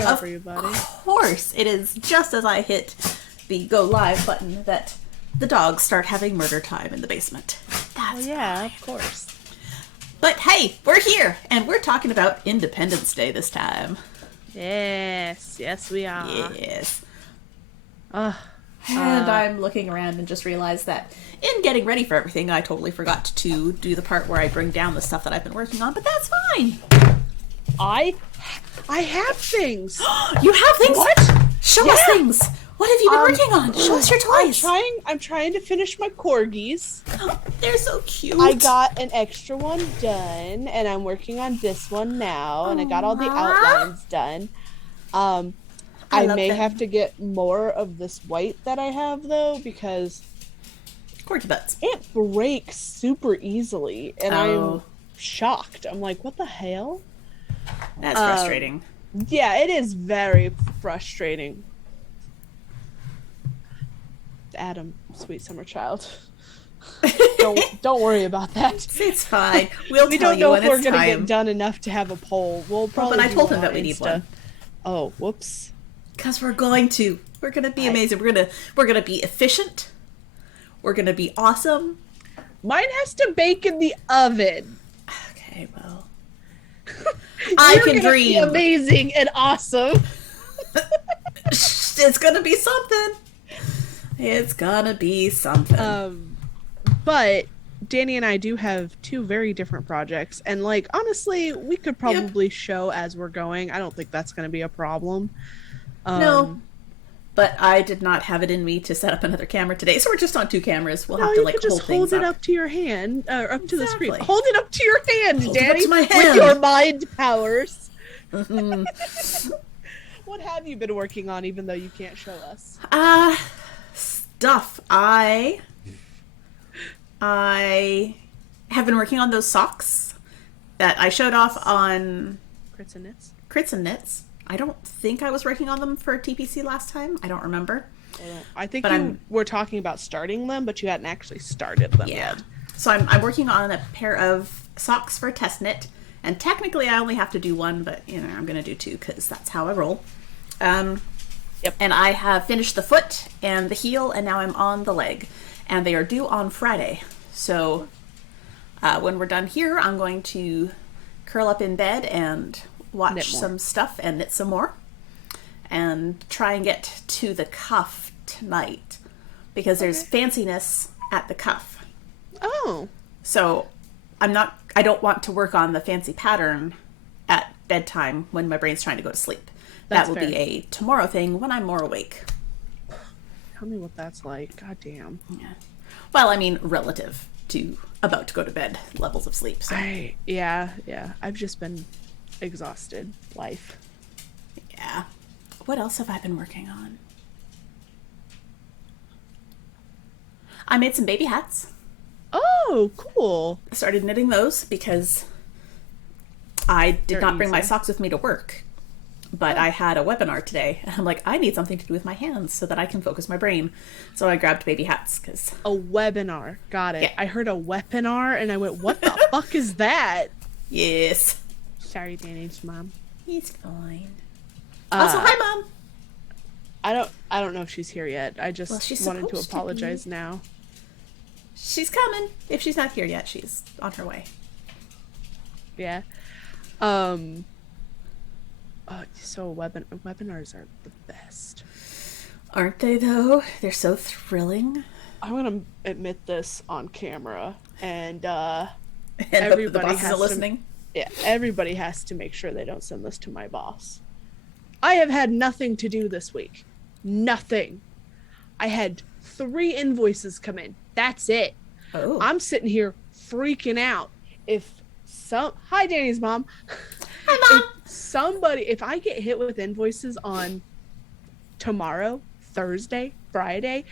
Oh, everybody. Of course. It is just as I hit the go live button that the dogs start having murder time in the basement. That's yeah, of course. But hey, we're here, and we're talking about Independence Day this time. Yes, we are. Yes. And I'm looking around and just realized that in getting ready for everything, I totally forgot to do the part where I bring down the stuff that I've been working on, but that's fine. I have things. You have things? What? Show us things. What have you been working on? Show us your toys. I'm trying to finish my corgis. They're so cute. I got an extra one done, and I'm working on this one now, and I got all the outlines done. I may have to get more of this white that I have, though, because corgi butts. It breaks super easily, and I'm shocked. I'm like, what the hell? That's frustrating. Yeah, it is very frustrating. Adam, sweet summer child. don't worry about that. It's fine. We don't know if we're gonna get done enough to have a poll. We'll probably. But I told him that we need one. Oh, whoops. Because we're going to. We're gonna be amazing. We're gonna be efficient. We're gonna be awesome. Mine has to bake in the oven. Okay, well. I can dream. Be amazing and awesome. It's gonna be something. It's gonna be something. But Danny and I do have two very different projects, and like honestly, we could probably show as we're going. I don't think that's gonna be a problem. No. But I did not have it in me to set up another camera today, so we're just on two cameras. We'll have to like hold things up. Hold it up to your hand, up to the screen. Hold it up to your hand, hold Danny, it up to my hand. With your mind powers. What have you been working on, even though you can't show us? Stuff. I have been working on those socks that I showed off on Crits and Knits. Crits and Knits. I don't think I was working on them for TPC last time. I don't remember. I think you were talking about starting them, but you hadn't actually started them yet. So I'm working on a pair of socks for test knit, and technically I only have to do one, but you know I'm going to do two because that's how I roll. And I have finished the foot and the heel, and now I'm on the leg, and they are due on Friday. So when we're done here, I'm going to curl up in bed and watch some stuff and knit some more and try and get to the cuff tonight because there's fanciness at the cuff. So I don't want to work on the fancy pattern at bedtime when my brain's trying to go to sleep. That will be a tomorrow thing when I'm more awake. Tell me what that's like. God damn. Yeah. Well, I mean, relative to about to go to bed levels of sleep. So. Yeah. I've just been exhausted. Life. Yeah. What else have I been working on? I made some baby hats. Oh, cool. I started knitting those because I did not bring my socks with me to work. But I had a webinar today, and I'm like, I need something to do with my hands so that I can focus my brain. So I grabbed baby hats. A webinar. Got it. Yeah. I heard a webinar, and I went, what the fuck is that? Yes. Sorry, Danny's mom. He's fine. Also, hi, Mom. I don't know if she's here yet. I just wanted to apologize now. She's coming. If she's not here yet, she's on her way. Yeah. So webinars are the best. Aren't they, though? They're so thrilling. I'm going to admit this on camera, and everybody the has listening. Everybody has to make sure they don't send this to my boss. I have had nothing to do this week. Nothing. I had 3 invoices come in. That's it. Oh. I'm sitting here freaking out. Hi, Danny's mom. Hi, Mom. If I get hit with invoices on tomorrow, Thursday, Friday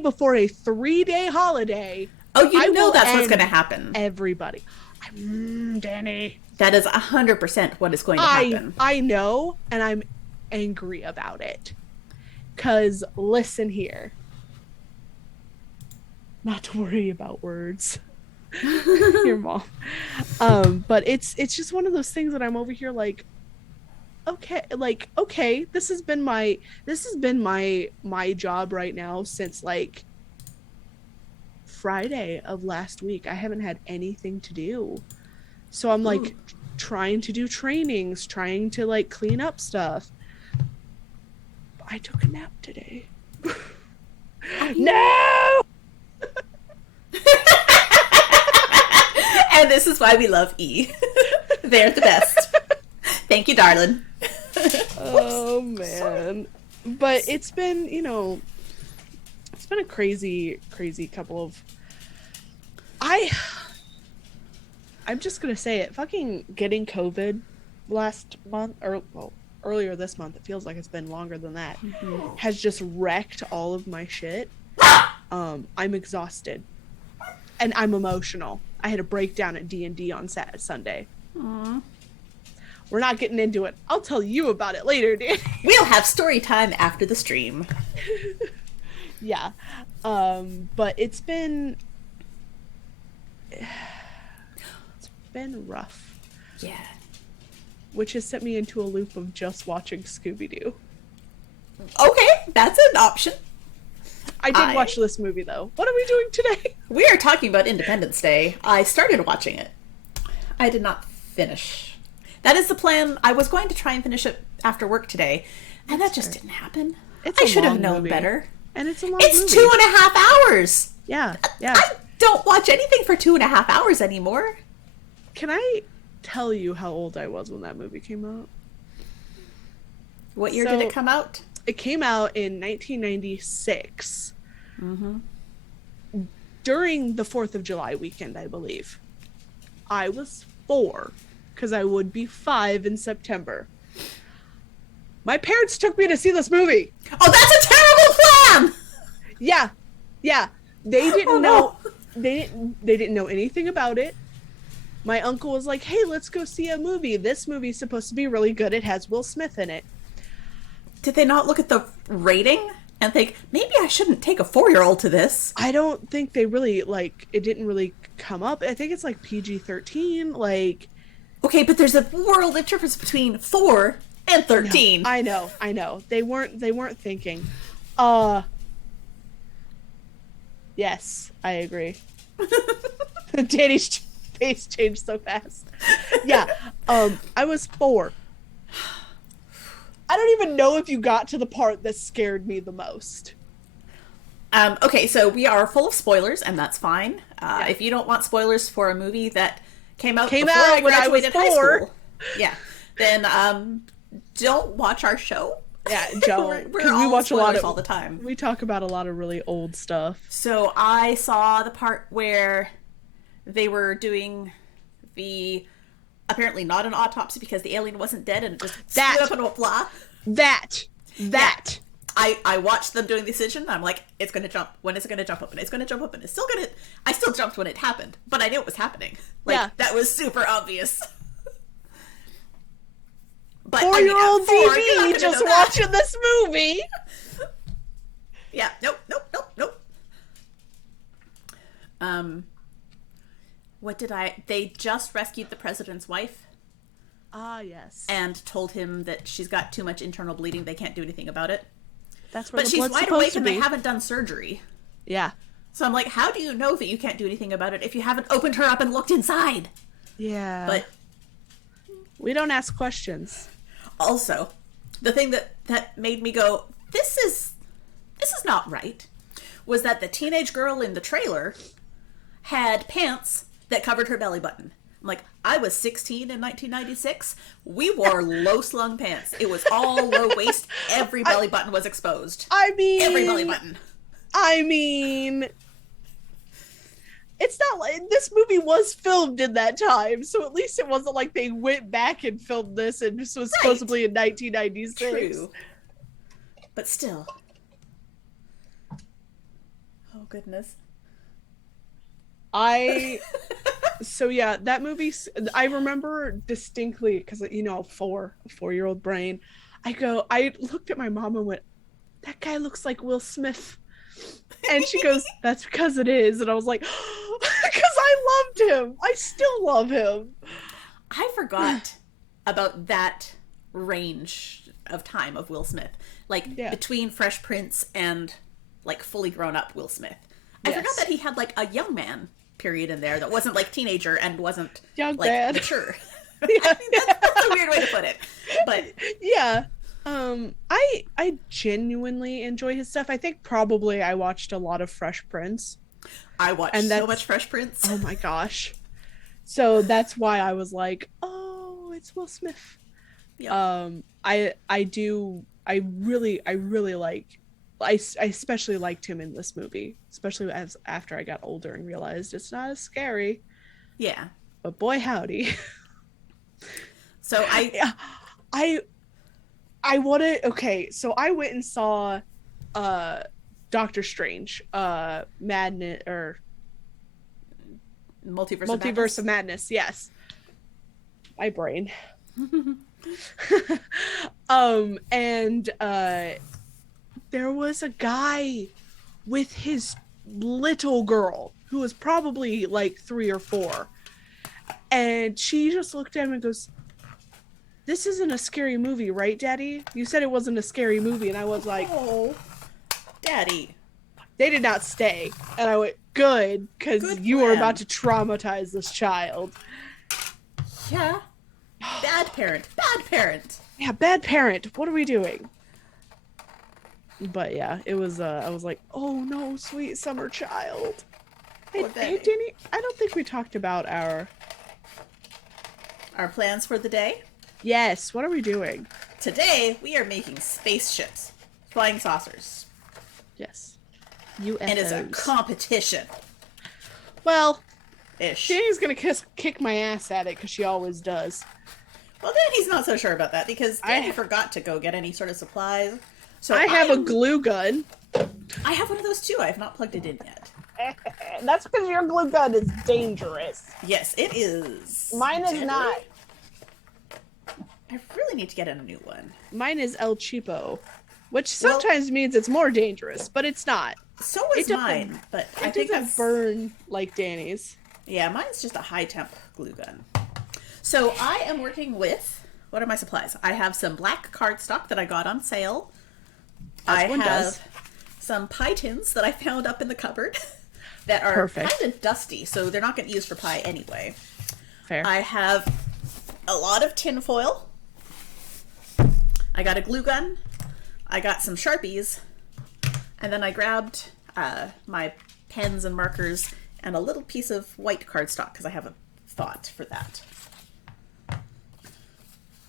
before a 3-day holiday. Oh, you know that's what's going to happen. Everybody. Danny. That is 100% what is going to happen. I know, and I'm angry about it. Because, listen here. Not to worry about words. Your mom. But it's just one of those things that I'm over here like, okay, like, okay, this has been my job right now since like Friday of last week. I haven't had anything to do. So I'm Ooh. like trying to do trainings, trying to like clean up stuff. I took a nap today. No! And this is why we love E. They're the best. Thank you, darling. Oh man. But it's been, it's been a crazy couple of I'm just gonna say it. Fucking getting COVID last month, or well, earlier this month. It feels like it's been longer than that. Mm-hmm. Has just wrecked all of my shit. I'm exhausted, and I'm emotional. I had a breakdown at D&D on Sunday. Aww. We're not getting into it. I'll tell you about it later, dude. We'll have story time after the stream. Yeah, but it's been rough. Yeah. Which has sent me into a loop of just watching Scooby-Doo. Okay, that's an option. I did watch this movie, though. What are we doing today? We are talking about Independence Day. I started watching it. I did not finish. That is the plan. I was going to try and finish it after work today, and that just didn't happen. I should have known better. And it's a long movie. It's 2.5 hours! Yeah. I don't watch anything for 2.5 hours anymore. Can I tell you how old I was when that movie came out? What year did it come out? It came out in 1996. Mm-hmm. During the 4th of July weekend, I believe. I was 4, because I would be 5 in September. My parents took me to see this movie. Oh, that's a terrible plan! Yeah. They didn't know. They didn't know anything about it. My uncle was like, "Hey, let's go see a movie. This movie's supposed to be really good. It has Will Smith in it." Did they not look at the rating and think, maybe I shouldn't take a 4-year-old to this? I don't think they really, it didn't really come up. I think it's PG-13, Okay, but there's a world of difference between 4 and 13. I know. They weren't thinking. Yes, I agree. Danny's face changed so fast. Yeah, I was 4. I don't even know if you got to the part that scared me the most. Okay, so we are full of spoilers, and that's fine. If you don't want spoilers for a movie that came out before I graduated high school, then don't watch our show. Yeah, don't. We're all we watch a lot all the time. We talk about a lot of really old stuff. So I saw the part where they were doing the apparently not an autopsy because the alien wasn't dead and it just split up into a blah. That. Yeah. I watched them doing the decision and I'm like, it's gonna jump. When is it gonna jump up? And it's gonna jump up and it's still gonna I still jumped when it happened, but I knew it was happening. That was super obvious. But 4-year-old DB just watching this movie. Yeah, nope. They just rescued the president's wife. Ah, yes. And told him that she's got too much internal bleeding, they can't do anything about it. That's where but she's wide awake and they haven't done surgery. Yeah. So I'm like, how do you know that you can't do anything about it if you haven't opened her up and looked inside? Yeah. But we don't ask questions. Also, the thing that made me go, this is not right, was that the teenage girl in the trailer had pants that covered her belly button. I'm like, I was 16 in 1996. We wore low-slung pants. It was all low waist. Every belly button was exposed. Every belly button. It's not like this movie was filmed in that time, so at least it wasn't like they went back and filmed this and this was supposedly in 1996. True. But still. Oh, goodness. So yeah, that movie, I remember distinctly, because, a 4-year-old brain, I looked at my mom and went, that guy looks like Will Smith. And she goes, that's because it is. And I was like, because I loved him. I still love him. I forgot about that range of time of Will Smith. Like, Yeah. between Fresh Prince and, like, fully grown up Will Smith. I Yes. forgot that he had, like, a young man period in there that wasn't, like, teenager and wasn't, Young like, man. mature. Yeah. I mean, that's a weird way to put it. But Yeah. I genuinely enjoy his stuff. I think probably I watched a lot of Fresh Prince. I watched And so much Fresh Prince. Oh my gosh. So that's why I was like, oh, it's Will Smith. Yep. I really like I especially liked him in this movie, especially as after I got older and realized it's not as scary. Yeah. But boy howdy. So I want to. Okay, so I went and saw Doctor Strange, Madness, or Multiverse of Madness. Yes, my brain. And there was a guy with his little girl who was probably like 3 or 4, and she just looked at him and goes, "This isn't a scary movie, right, Daddy? You said it wasn't a scary movie." And I was like, "Oh, Daddy." They did not stay. And I went, good, because you were about to traumatize this child. Yeah. Bad parent. Bad parent. Yeah, bad parent. What are we doing? But yeah, it was, I was like, oh no, sweet summer child. Hey, Danny, I don't think we talked about our plans for the day. Yes, what are we doing? Today, we are making spaceships. Flying saucers. Yes. UFOs. And it's a competition. Well, ish. Danny's gonna kick my ass at it, because she always does. Well, Danny's not so sure about that, because Danny forgot to go get any sort of supplies. So I have a glue gun. I have one of those too. I have not plugged it in yet. That's because your glue gun is dangerous. Yes, it is. Mine is not. I really need to get a new one. Mine is El Cheapo, which sometimes means it's more dangerous, but it's not. So is mine, but I think doesn't burn like Danny's. Yeah, mine's just a high temp glue gun. So I am working with, what are my supplies? I have some black cardstock that I got on sale. I have some pie tins that I found up in the cupboard that are kind of dusty, so they're not going to use for pie anyway. Fair. I have a lot of tin foil. I got a glue gun. I got some Sharpies. And then I grabbed my pens and markers and a little piece of white cardstock because I have a thought for that.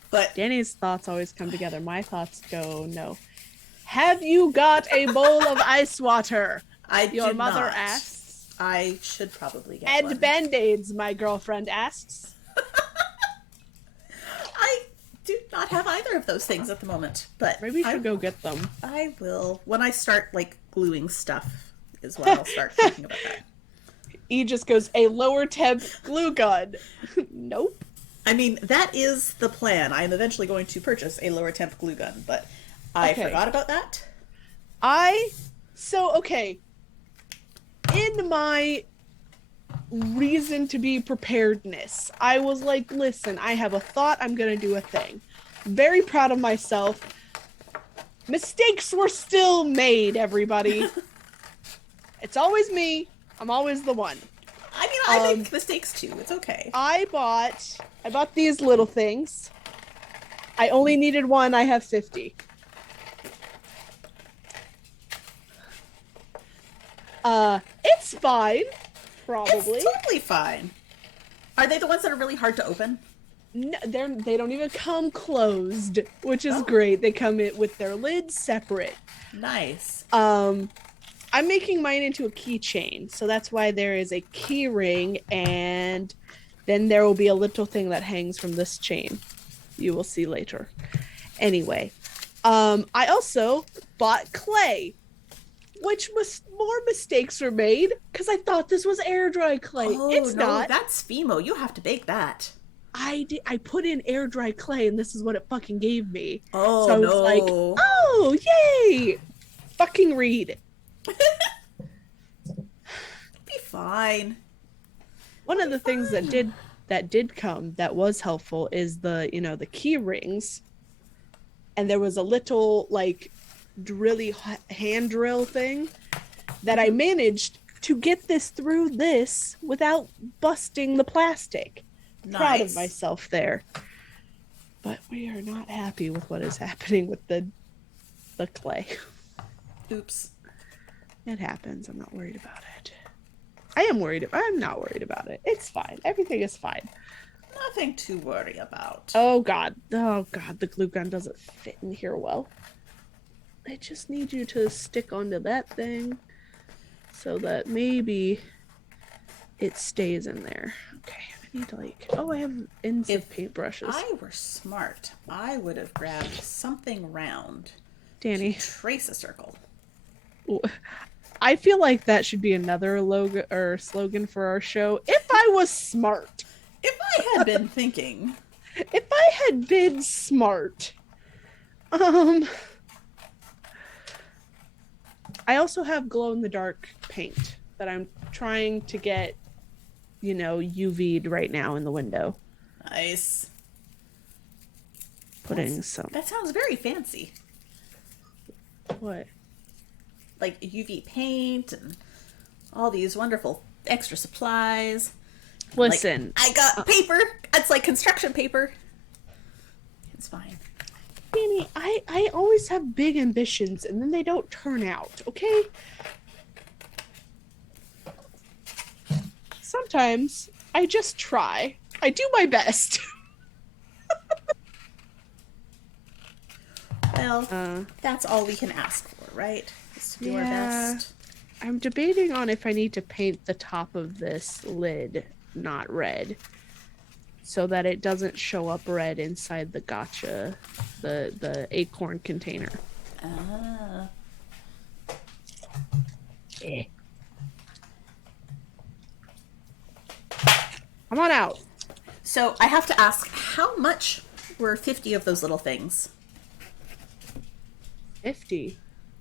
But Danny's thoughts always come together. My thoughts go, no. Have you got a bowl of ice water? Your mother asks. I should probably get and one. Band-Aids, my girlfriend asks. I do not have either of those things at the moment, but maybe we should go get them. I will. When I start, like, gluing stuff is when I'll start thinking about that. E just goes, a lower temp glue gun. Nope. I mean, that is the plan. I am eventually going to purchase a lower temp glue gun, but I forgot about that. Okay. In my reason to be preparedness, I was like, listen, I have a thought, I'm gonna do a thing. Very proud of myself. Mistakes were still made, everybody. It's always me. I'm always the one. I mean, I make mistakes too. It's okay. I bought these little things. I only needed one. I have 50. It's fine. Probably. It's totally fine. Are they the ones that are really hard to open? No, they don't even come closed, which is great. They come in with their lids separate. Nice. I'm making mine into a keychain, so that's why there is a key ring, and then there will be a little thing that hangs from this chain. You will see later. Anyway, I also bought clay, which more mistakes were made because I thought this was air dry clay. Oh, it's no, not. That's Fimo. You have to bake that. I put in air dry clay, and this is what it fucking gave me. Oh, so I was like, oh, yay! Fucking read. Be fine. One of the things that did come that was helpful is the key rings. and there was a little like hand drill thing that I managed to get this through this without busting the plastic. Nice. Proud of myself there. But we are not happy with what is happening with the clay. Oops. It happens. I'm not worried about it. I'm not worried about it. It's fine. Everything is fine. Nothing to worry about. Oh god. The glue gun doesn't fit in here well. I just need you to stick onto that thing so that maybe it stays in there. Okay, I need to I have ends of paintbrushes. If I were smart, I would have grabbed something round. Danny. To trace a circle. I feel like that should be another logo or slogan for our show. If I was smart. If I had been thinking. If I had been smart. I also have glow-in-the-dark paint that I'm trying to get, UV'd right now in the window. Nice. Putting some... That sounds very fancy. What? Like UV paint and all these wonderful extra supplies. Listen. I got paper. It's like construction paper. It's fine. Danny, I always have big ambitions and then they don't turn out, okay? Sometimes I just try. I do my best. Well, that's all we can ask for, right? Is to do our best. I'm debating on if I need to paint the top of this lid not red, so that it doesn't show up red inside the gotcha, the acorn container. Ah. Come on out. So I have to ask, how much were 50 of those little things? 50.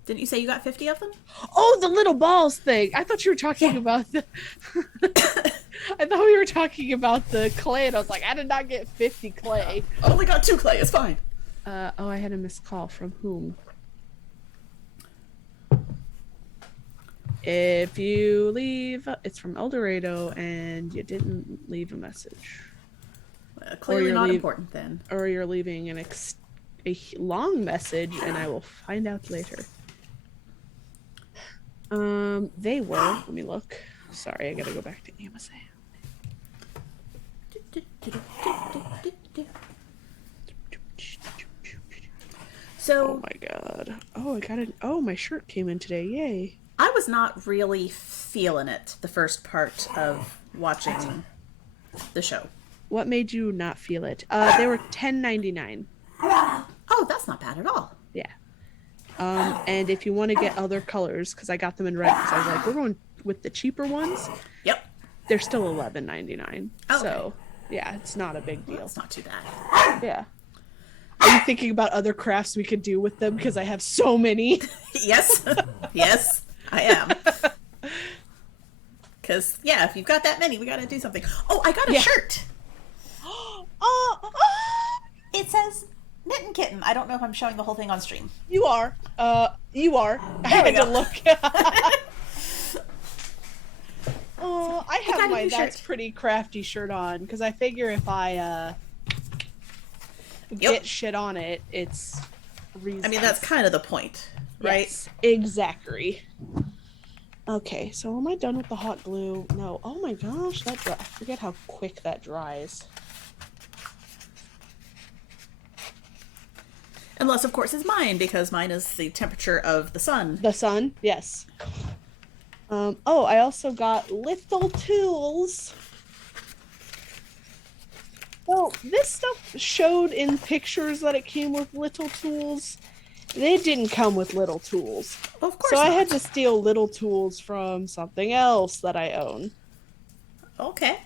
Didn't you say you got 50 of them? Oh, the little balls thing. I thought you were talking about the... I thought we were talking about the clay, and I was like, I did not get 50 clay. I only got 2 clay, it's fine. I had a missed call. From whom? If you leave... It's from El Dorado, and you didn't leave a message. Clearly not important, then. Or you're leaving a long message, and I will find out later. They were. Let me look. Sorry, I gotta go back to Amazon. So. Oh my god. Oh, I got it. Oh, my shirt came in today. Yay. I was not really feeling it the first part of watching the show. What made you not feel it? They were $10.99. Oh, that's not bad at all. Yeah. And if you want to get other colors, because I got them in red, because I was like, we're going with the cheaper ones. Yep. They're still $11.99. Okay. So, yeah, it's not a big deal. Well, it's not too bad. Yeah. Are you thinking about other crafts we could do with them? Because I have so many. Yes. Yes, I am. Because, yeah, if you've got that many, we got to do something. Oh, I got a shirt. It says Mitten Kitten. I don't know if I'm showing the whole thing on stream. You are. You are. I had to look. Oh, I have my That's Pretty Crafty shirt on, because I figure if I get shit on it, it's reasons. I mean, that's kind of the point, right? Yes, exactly. Okay, so am I done with the hot glue? No. Oh my gosh, I forget how quick that dries. Unless, of course, it's mine, because mine is the temperature of the sun. The sun, yes. Oh, I also got little tools. Well, this stuff showed in pictures that it came with little tools. They didn't come with little tools. Well, of course so not. I had to steal little tools from something else that I own. Okay.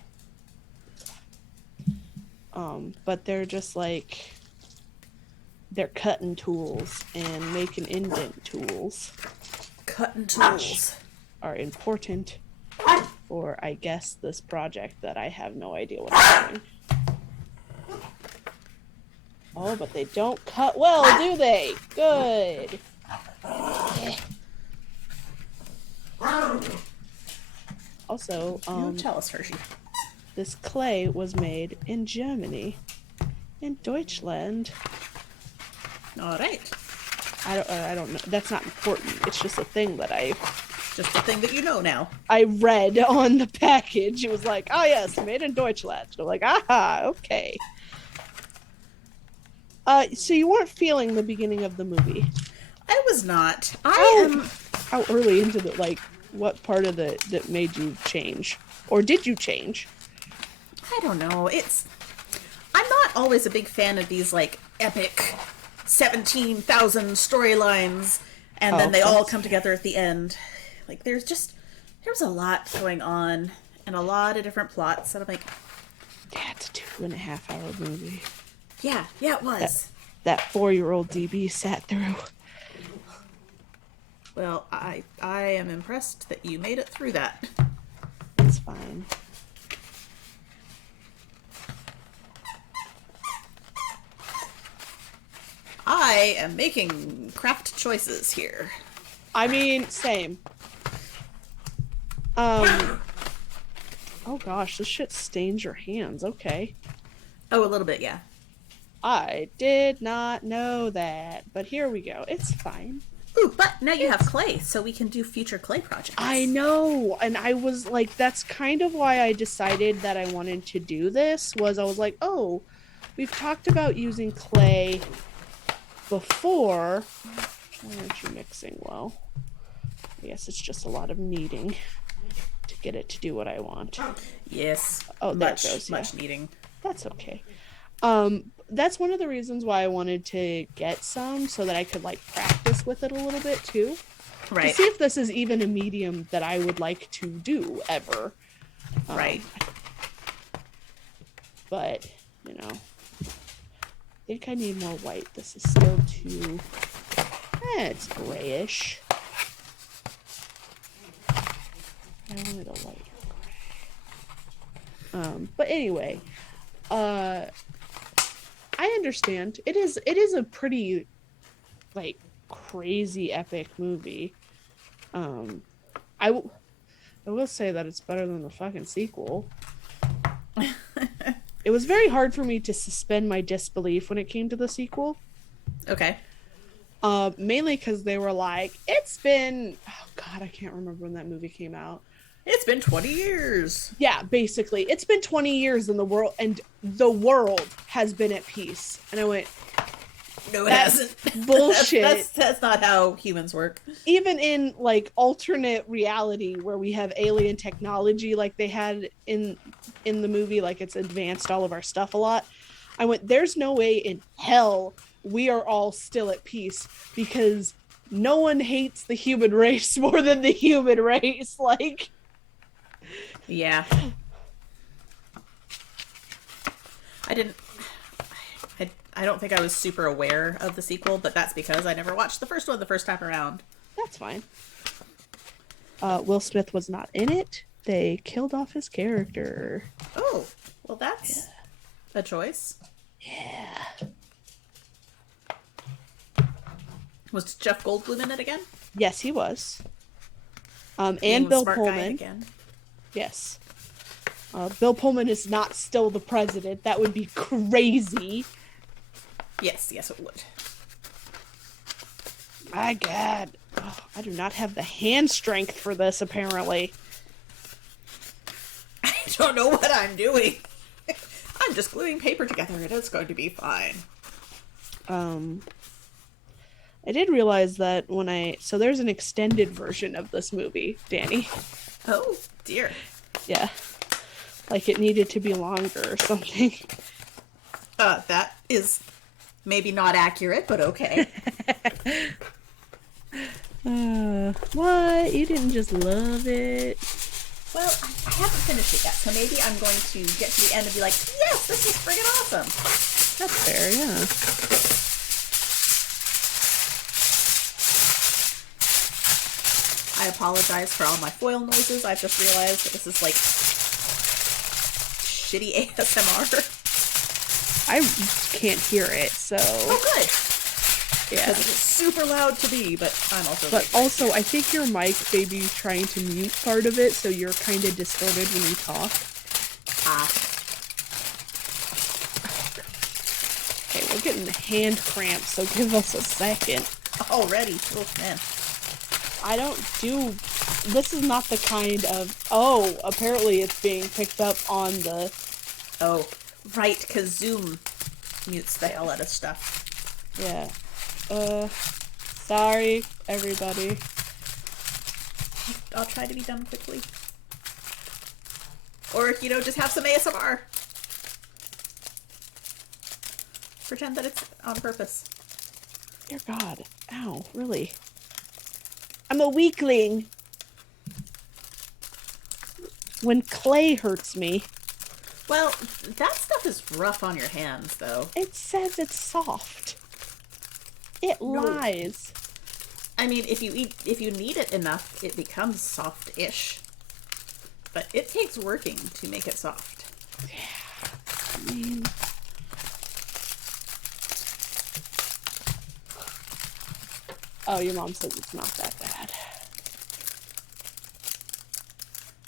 But they're just like... They're cutting tools and making indent tools. Cutting tools. Are important for, I guess, this project that I have no idea what I'm doing. Oh, but they don't cut well, do they? Good. Also, You tell us, Hershey. this clay was made in Germany, in Deutschland. All right. I don't know. That's not important. It's just a thing that Just a thing that you know now. I read on the package. It was like, oh yes, made in Deutschland. I'm like, aha, okay. So you weren't feeling the beginning of the movie. I was not. How early into the, like, what part of that made you change? Or did you change? I don't know. I'm not always a big fan of these, like, epic 17,000 storylines, and then they all come together at the end. Like, there's a lot going on, and a lot of different plots, and I'm like... Yeah, it's a 2.5-hour movie. Yeah, it was. That 4-year-old DB sat through. Well, I am impressed that you made it through that. It's fine. I am making craft choices here. I mean, same. Oh gosh, this shit stains your hands. Okay. Oh, a little bit, yeah. I did not know that, but here we go. It's fine. Ooh, but now you have clay, so we can do future clay projects. I know, and I was like, that's kind of why I decided that I wanted to do this, was I was like, oh, we've talked about using clay before. Why aren't you mixing well? I guess it's just a lot of kneading to get it to do what I want. Yes. Oh, there it goes. Much kneading. That's okay. That's one of the reasons why I wanted to get some, so that I could, like, practice with it a little bit too. Right. To see if this is even a medium that I would like to do ever. Right. But, you know, I think I need more white. This is still too... it's grayish. I wanted a lighter gray. But anyway, I understand. It is a pretty, like, crazy epic movie. I will say that it's better than the fucking sequel. It was very hard for me to suspend my disbelief when it came to the sequel. Okay. Mainly because they were like, it's been... Oh, God, I can't remember when that movie came out. It's been 20 years. Yeah, basically. It's been 20 years in the world, and the world has been at peace. And I went... No, it hasn't. Bullshit. That's not how humans work. Even in, like, alternate reality where we have alien technology like they had in the movie, like, it's advanced all of our stuff a lot. I went, there's no way in hell we are all still at peace, because no one hates the human race more than the human race. Like... Yeah. I don't think I was super aware of the sequel, but that's because I never watched the first one the first time around. That's fine. Will Smith was not in it. They killed off his character. Oh, well, that's a choice. Yeah. Was Jeff Goldblum in it again? Yes, he was. Being And Bill smart guy Pullman. Again. Yes. Bill Pullman is not still the president. That would be crazy. Yes, it would. My God. Oh, I do not have the hand strength for this, apparently. I don't know what I'm doing. I'm just gluing paper together and it's going to be fine. I did realize that so there's an extended version of this movie, Danny. Oh, dear. Yeah. Like, it needed to be longer or something. That is maybe not accurate, but okay. What? You didn't just love it? Well, I haven't finished it yet, so maybe I'm going to get to the end and be like, yes, this is friggin' awesome. That's fair, yeah. I apologize for all my foil noises. I've just realized that this is like shitty ASMR. I can't hear it, so Oh, good. yeah. Because it's super loud to me, but I'm also. But also, I think your mic may be trying to mute part of it, so you're kind of distorted when you talk. Ah. Okay, we're getting hand cramps, so give us a second. Already. Oh, man. I don't do... This is not the kind of... Oh, apparently it's being picked up on the... Oh, right, because Zoom mutes the hell out of stuff. Yeah. Sorry, everybody. I'll try to be done quickly. Or, just have some ASMR. Pretend that it's on purpose. Dear God. Ow, really? I'm a weakling. When clay hurts me. Well, that stuff is rough on your hands, though. It says it's soft. It lies. I mean, if you knead it enough, it becomes soft-ish. But it takes working to make it soft. Yeah. I mean... Oh, your mom says it's not that bad.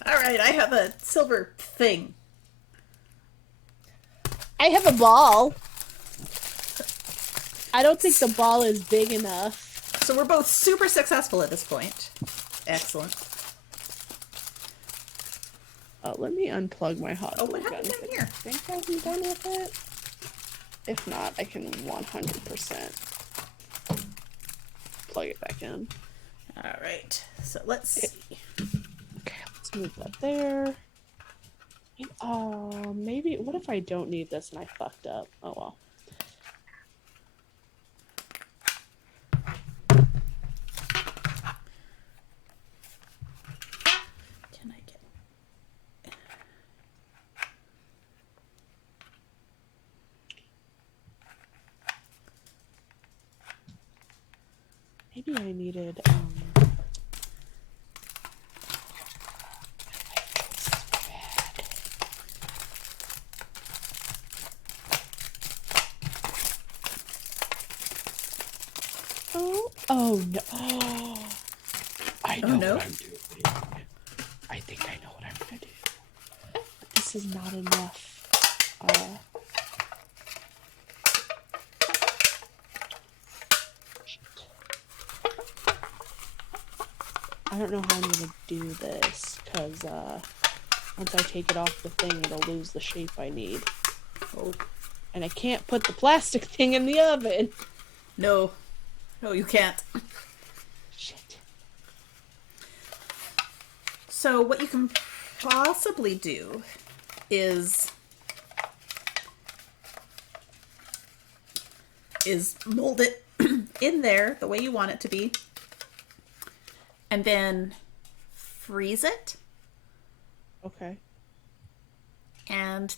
Alright, I have a silver thing. I have a ball. I don't think the ball is big enough. So we're both super successful at this point. Excellent. Let me unplug my hot glue what gun. happened down here? I think I'll be done with it. If not, I can 100% plug it back in. Alright, so let's see. Okay, let's move that there. Maybe, what if I don't need this and I fucked up? Oh well. Can I get... Maybe I needed, Oh no! Oh, I know what I'm doing. I think I know what I'm gonna do. But this is not enough. I don't know how I'm gonna do this because once I take it off the thing, it'll lose the shape I need. Oh. And I can't put the plastic thing in the oven. No. No, you can't. Shit. So what you can possibly do is mold it in there the way you want it to be, and then freeze it. Okay. And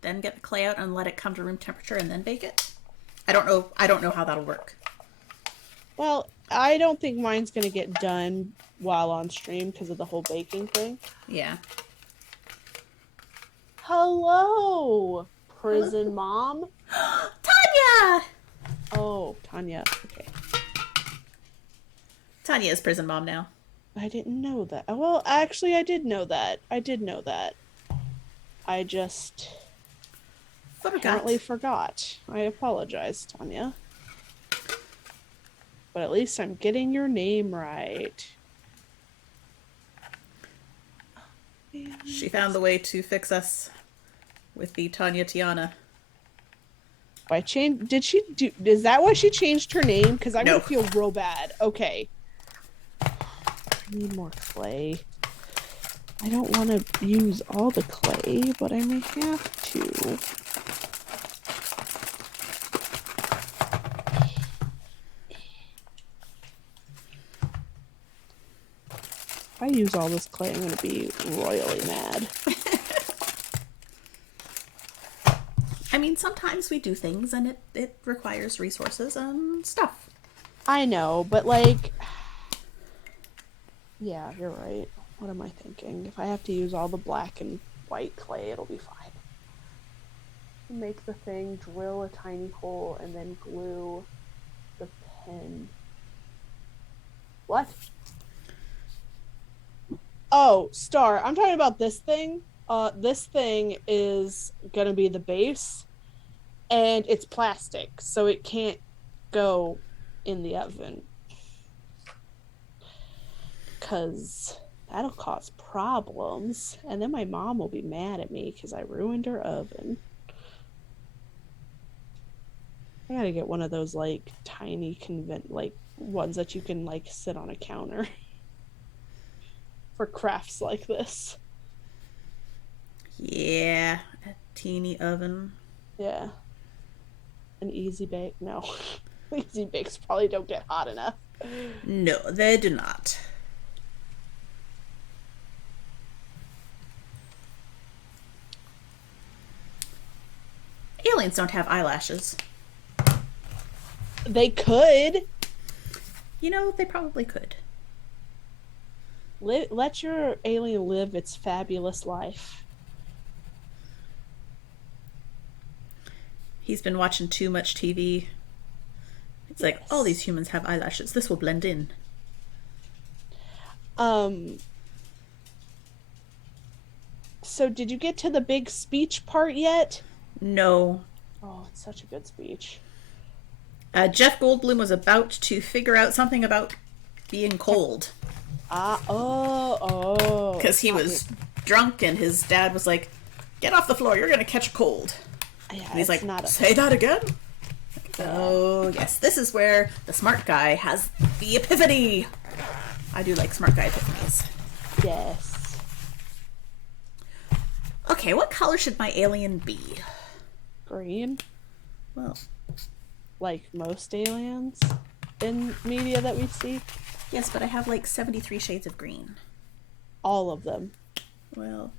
then get the clay out and let it come to room temperature and then bake it. I don't know how that'll work. Well, I don't think mine's gonna get done while on stream because of the whole baking thing. Yeah. Hello, prison mom. Tanya! Oh, Tanya. Okay. Tanya is prison mom now. I didn't know that. Well, actually, I did know that. I just apparently forgot. I apologize, Tanya. But at least I'm getting your name right. She found the way to fix us with the Tanya Tiana. Did she do? Is that why she changed her name? Because I'm No. gonna feel real bad. Okay. I need more clay. I don't want to use all the clay, but I may have to. If I use all this clay, I'm going to be royally mad. I mean, sometimes we do things and it requires resources and stuff. I know, but like... Yeah, you're right. What am I thinking? If I have to use all the black and white clay, it'll be fine. Make the thing, drill a tiny hole, and then glue the pin. What? Oh, Star, I'm talking about this thing. This thing is gonna be the base, and it's plastic, so it can't go in the oven. Because that'll cause problems. And then my mom will be mad at me because I ruined her oven. I gotta get one of those like tiny like ones that you can like sit on a counter for crafts like this. Yeah, a teeny oven. Yeah. An easy bake. No. Easy bakes probably don't get hot enough. No, they do not. Aliens don't have eyelashes. They could. You know, they probably could. Let your alien live its fabulous life. He's been watching too much TV. It's like, all these humans have eyelashes. This will blend in. So did you get to the big speech part yet? No. Oh, it's such a good speech. Jeff Goldblum was about to figure out something about being cold. Because he was drunk and his dad was like, get off the floor, you're going to catch a cold. Yeah, and he's like, say that again? Oh, yes. This is where the smart guy has the epiphany. I do like smart guy epiphanies. Yes. Okay, what color should my alien be? Green. Well, like most aliens in media that we see. Yes, but I have like 73 shades of green. All of them. Well.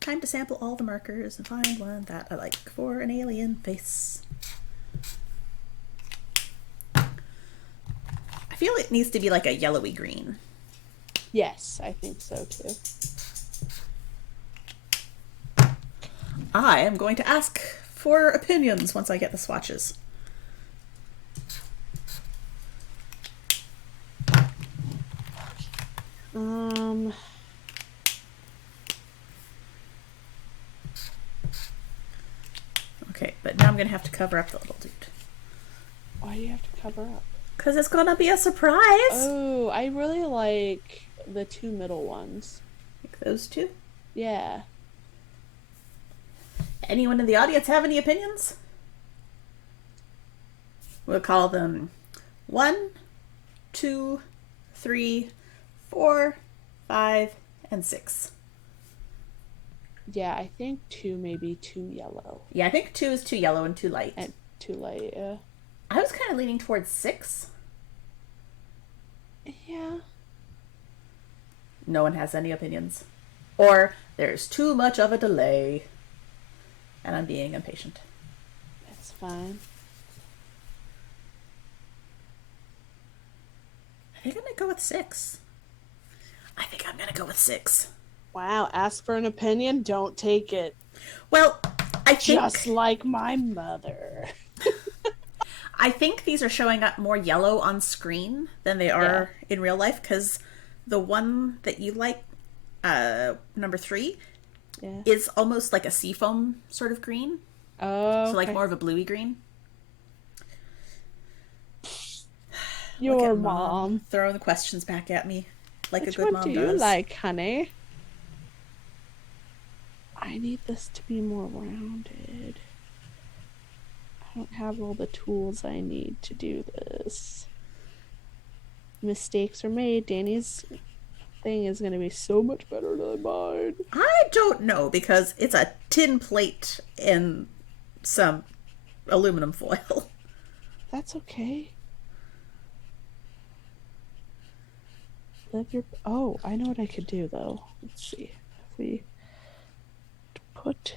Time to sample all the markers and find one that I like for an alien face. I feel it needs to be like a yellowy green. Yes, I think so too. I am going to ask for opinions once I get the swatches. Okay, but now I'm going to have to cover up the little dude. Why do you have to cover up? Because it's going to be a surprise. Oh, I really like the two middle ones. Like those two? Yeah. Anyone in the audience have any opinions? We'll call them 1, 2, 3, 4, 5, and 6. Yeah, I think 2 may be too yellow. Yeah, I think 2 is too yellow and too light. And too light, yeah. I was kind of leaning towards 6. Yeah. No one has any opinions. Or there's too much of a delay. And I'm being impatient. That's fine. I think I'm going to go with 6. I think I'm going to go with 6. Wow, ask for an opinion, don't take it. Well, I think... Just like my mother. I think these are showing up more yellow on screen than they are in real life, because the one that you like, number 3, is almost like a seafoam sort of green. Oh, so like more of a bluey green. Your mom throwing the questions back at me like a good mom does. Which one do you like, honey? I need this to be more rounded. I don't have all the tools I need to do this. Mistakes are made. Danny's thing is going to be so much better than mine. I don't know, because it's a tin plate and some aluminum foil. That's okay. Oh, I know what I could do, though. Let's see. If we put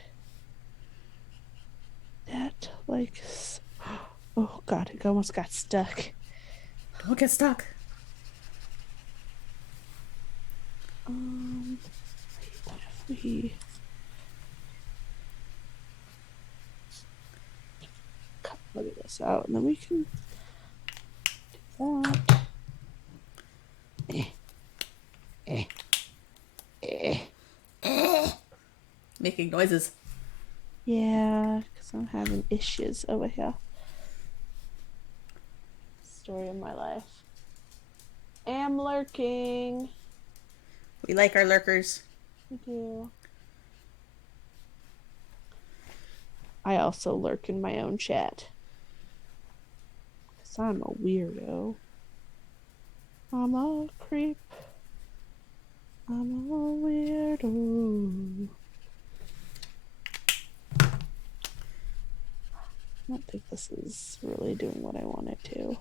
that like... Oh, God, it almost got stuck. Don't get stuck. What if we cut this out and then we can do that. Making noises. Yeah, because I'm having issues over here. Story of my life. Am lurking. We like our lurkers. We do. I also lurk in my own chat. Because I'm a weirdo. I'm a creep. I'm a weirdo. I don't think this is really doing what I want it to.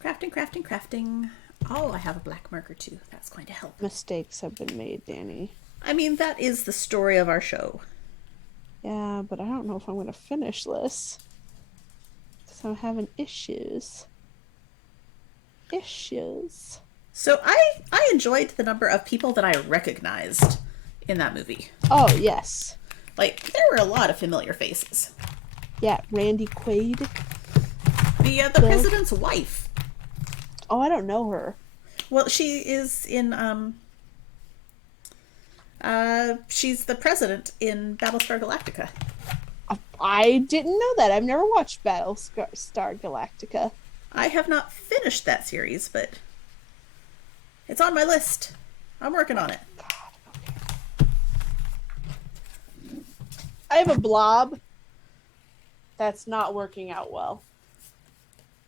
Crafting, crafting, crafting. Oh, I have a black marker too. That's going to help. Mistakes have been made, Danny. I mean, that is the story of our show. Yeah, but I don't know if I'm going to finish this. Because I'm having issues. So I enjoyed the number of people that I recognized in that movie. Oh, yes. Like, there were a lot of familiar faces. Yeah, Randy Quaid. The president's wife. Oh, I don't know her. Well, she is in, she's the president in Battlestar Galactica. I didn't know that. I've never watched Battlestar Galactica. I have not finished that series, but it's on my list. I'm working on it. God, okay. I have a blob that's not working out well.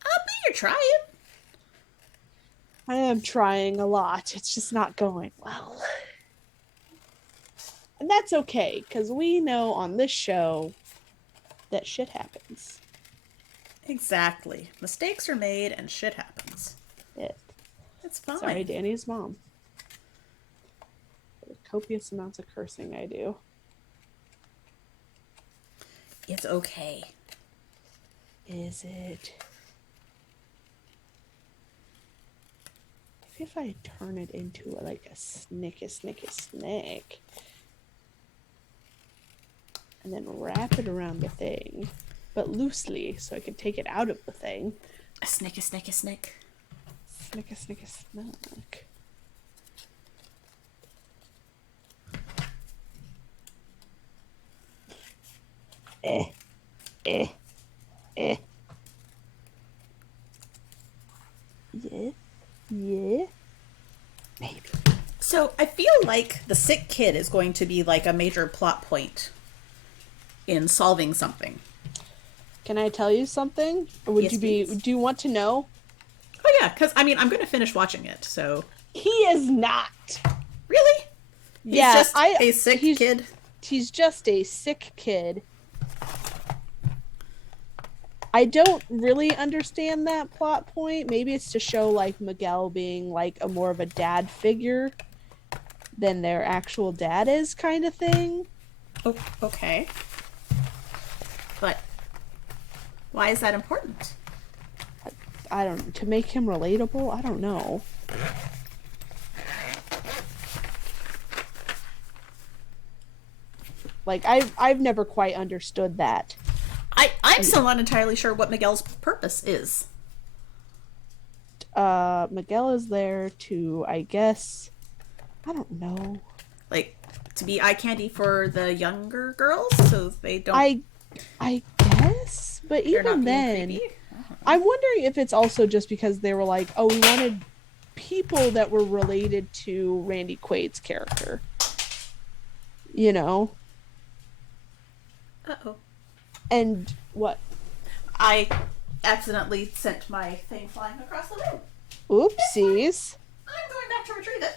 But you're trying. I am trying a lot. It's just not going well. And that's okay, because we know on this show that shit happens. Exactly. Mistakes are made and shit happens. It's fine. Sorry, Danny's mom. For the copious amounts of cursing I do. It's okay. Is it? Maybe if I turn it into like a snick. And then wrap it around the thing. But loosely, so I can take it out of the thing. A snick. Snick. Yeah. Maybe. So I feel like the sick kid is going to be like a major plot point in solving something. Can I tell you something? Or would Yes, you be? please. Do you want to know? Oh yeah, because I mean I'm going to finish watching it. So He is not. really, he's just a sick kid. He's just a sick kid. I don't really understand that plot point. Maybe it's to show like Miguel being like a more of a dad figure than their actual dad is, kind of thing. Oh, okay. But why is that important? I don't, to make him relatable. I don't know. Like I've never quite understood that. I'm still not entirely sure what Miguel's purpose is. Miguel is there to, I guess, I don't know. Like, to be eye candy for the younger girls, so they don't. I guess, but even then, I'm wondering if it's also just because they were like, oh, we wanted people that were related to Randy Quaid's character. You know? Uh-oh. And what? I accidentally sent my thing flying across the room. Oopsies. I'm going back to retrieve it.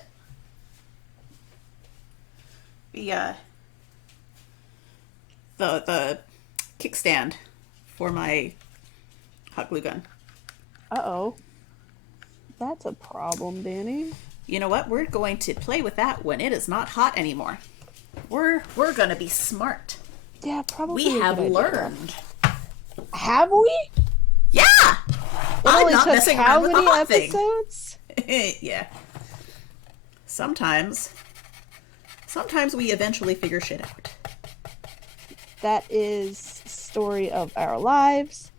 The kickstand for my hot glue gun. Uh-oh. That's a problem, Danny. You know what? We're going to play with that when it is not hot anymore. We're going to be smart. Yeah, probably. We have learned. Have we? Yeah! I'm not messing around with the hot episodes? Thing. Yeah. Sometimes we eventually figure shit out. That is story of our lives.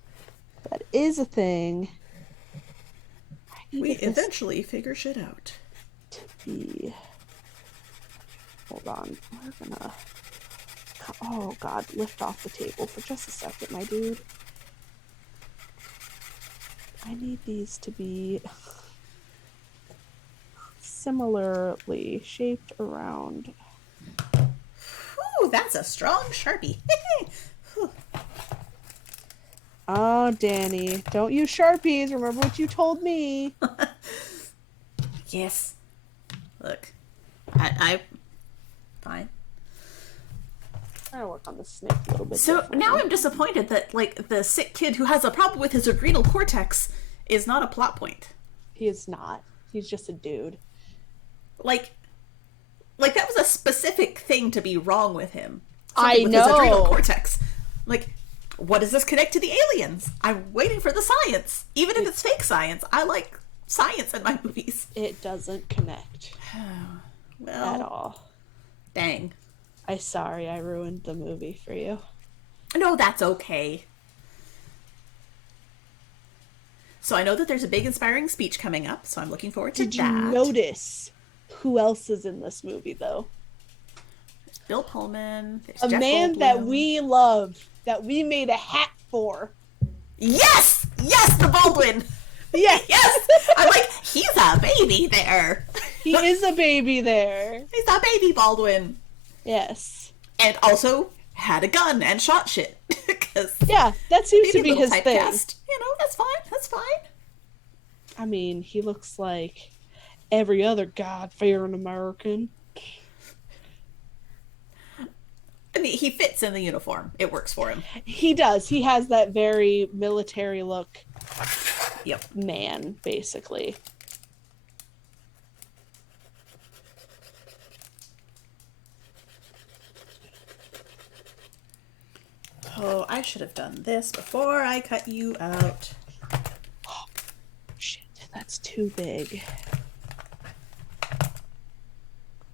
That is a thing. We eventually figure shit out. Hold on. We're gonna... Oh, God. Lift off the table for just a second, my dude. I need these to be similarly shaped around. Ooh, that's a strong Sharpie. Oh, Danny. Don't use Sharpies. Remember what you told me. Yes. Look. I fine. I'm gonna work on the snake a little bit. So now I'm disappointed that, like, the sick kid who has a problem with his adrenal cortex is not a plot point. He is not. He's just a dude. Like that was a specific thing to be wrong with him. Something with know. His adrenal cortex. Like, what does this connect to the aliens? I'm waiting for the science. Even if it's fake science, I like science in my movies. It doesn't connect. Well, at all. Dang. I'm sorry I ruined the movie for you. No, that's okay. So I know that there's a big inspiring speech coming up, so I'm looking forward to that. Did you notice who else is in this movie, though? Bill Pullman. A Jeff man Goldblum. that we love, that we made a hat for. Yes! Yes, the Baldwin! Yes! Yes! I'm like, he's a baby there. He is a baby there. He's a baby Baldwin. Yes. And also had a gun and shot shit. Yeah, that seems to be his thing. You know, that's fine. That's fine. I mean, he looks like every other God-fearing American. I mean, he fits in the uniform. It works for him. He does. He has that very military look. Yep. Man, basically. Oh, I should have done this before I cut you out. Oh, shit, that's too big.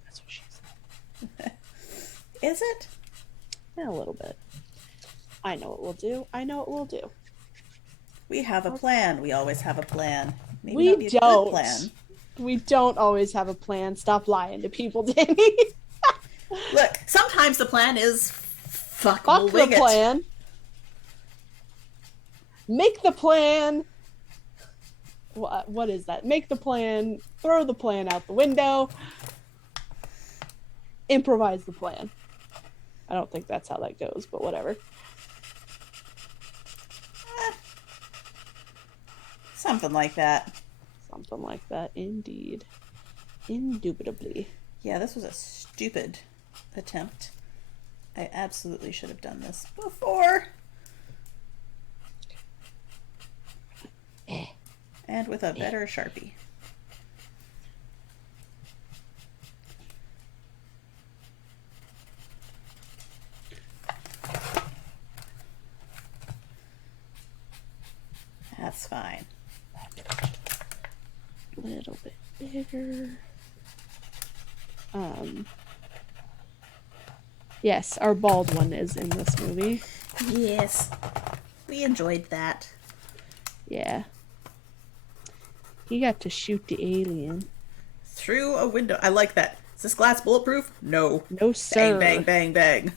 That's what she said. Is it? Yeah, a little bit. I know what we'll do. I know what we'll do. We have a plan. We always have a plan. Maybe We not be a don't. good plan. We don't always have a plan. Stop lying to people, Danny. Look, sometimes the plan is fuck the wing plan. Make the plan. What is that? Make the plan. Throw the plan out the window. Improvise the plan. I don't think that's how that goes, but whatever. Something like that. Something like that, indeed. Indubitably. Yeah, this was a stupid attempt. I absolutely should have done this before. And with a better Sharpie. That's fine. A little bit bigger. Yes, our bald one is in this movie. Yes. We enjoyed that. Yeah. He got to shoot the alien. Through a window. I like that. Is this glass bulletproof? No. No, sir. Bang, bang, bang, bang.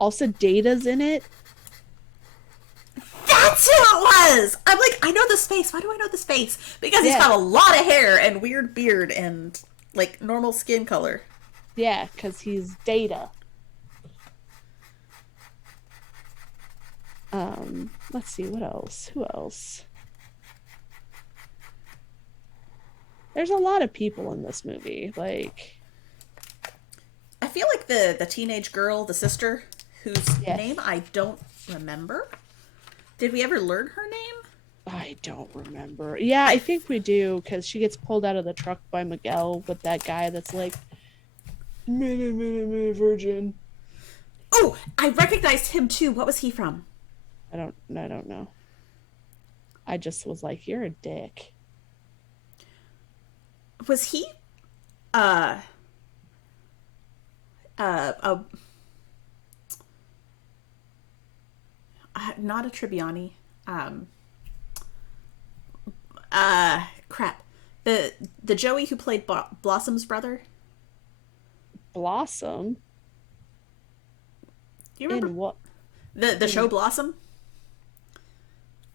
Also, Data's in it. That's who it was! I'm like, I know this face. Why do I know this face? Because he's got a lot of hair and weird beard and, like, normal skin color. Yeah, because he's Data. Let's see, what else? Who else? There's a lot of people in this movie. Like, I feel like the teenage girl, the sister, whose name I don't remember. Did we ever learn her name? I don't remember. Yeah, I think we do, because she gets pulled out of the truck by Miguel with that guy that's like, virgin. Oh, I recognized him too. What was he from? I don't know. I just was like, you're a dick. Was he uh uh not a Tribbiani. Crap. The Joey who played Blossom's brother. Blossom? Do you remember in what? the show Blossom?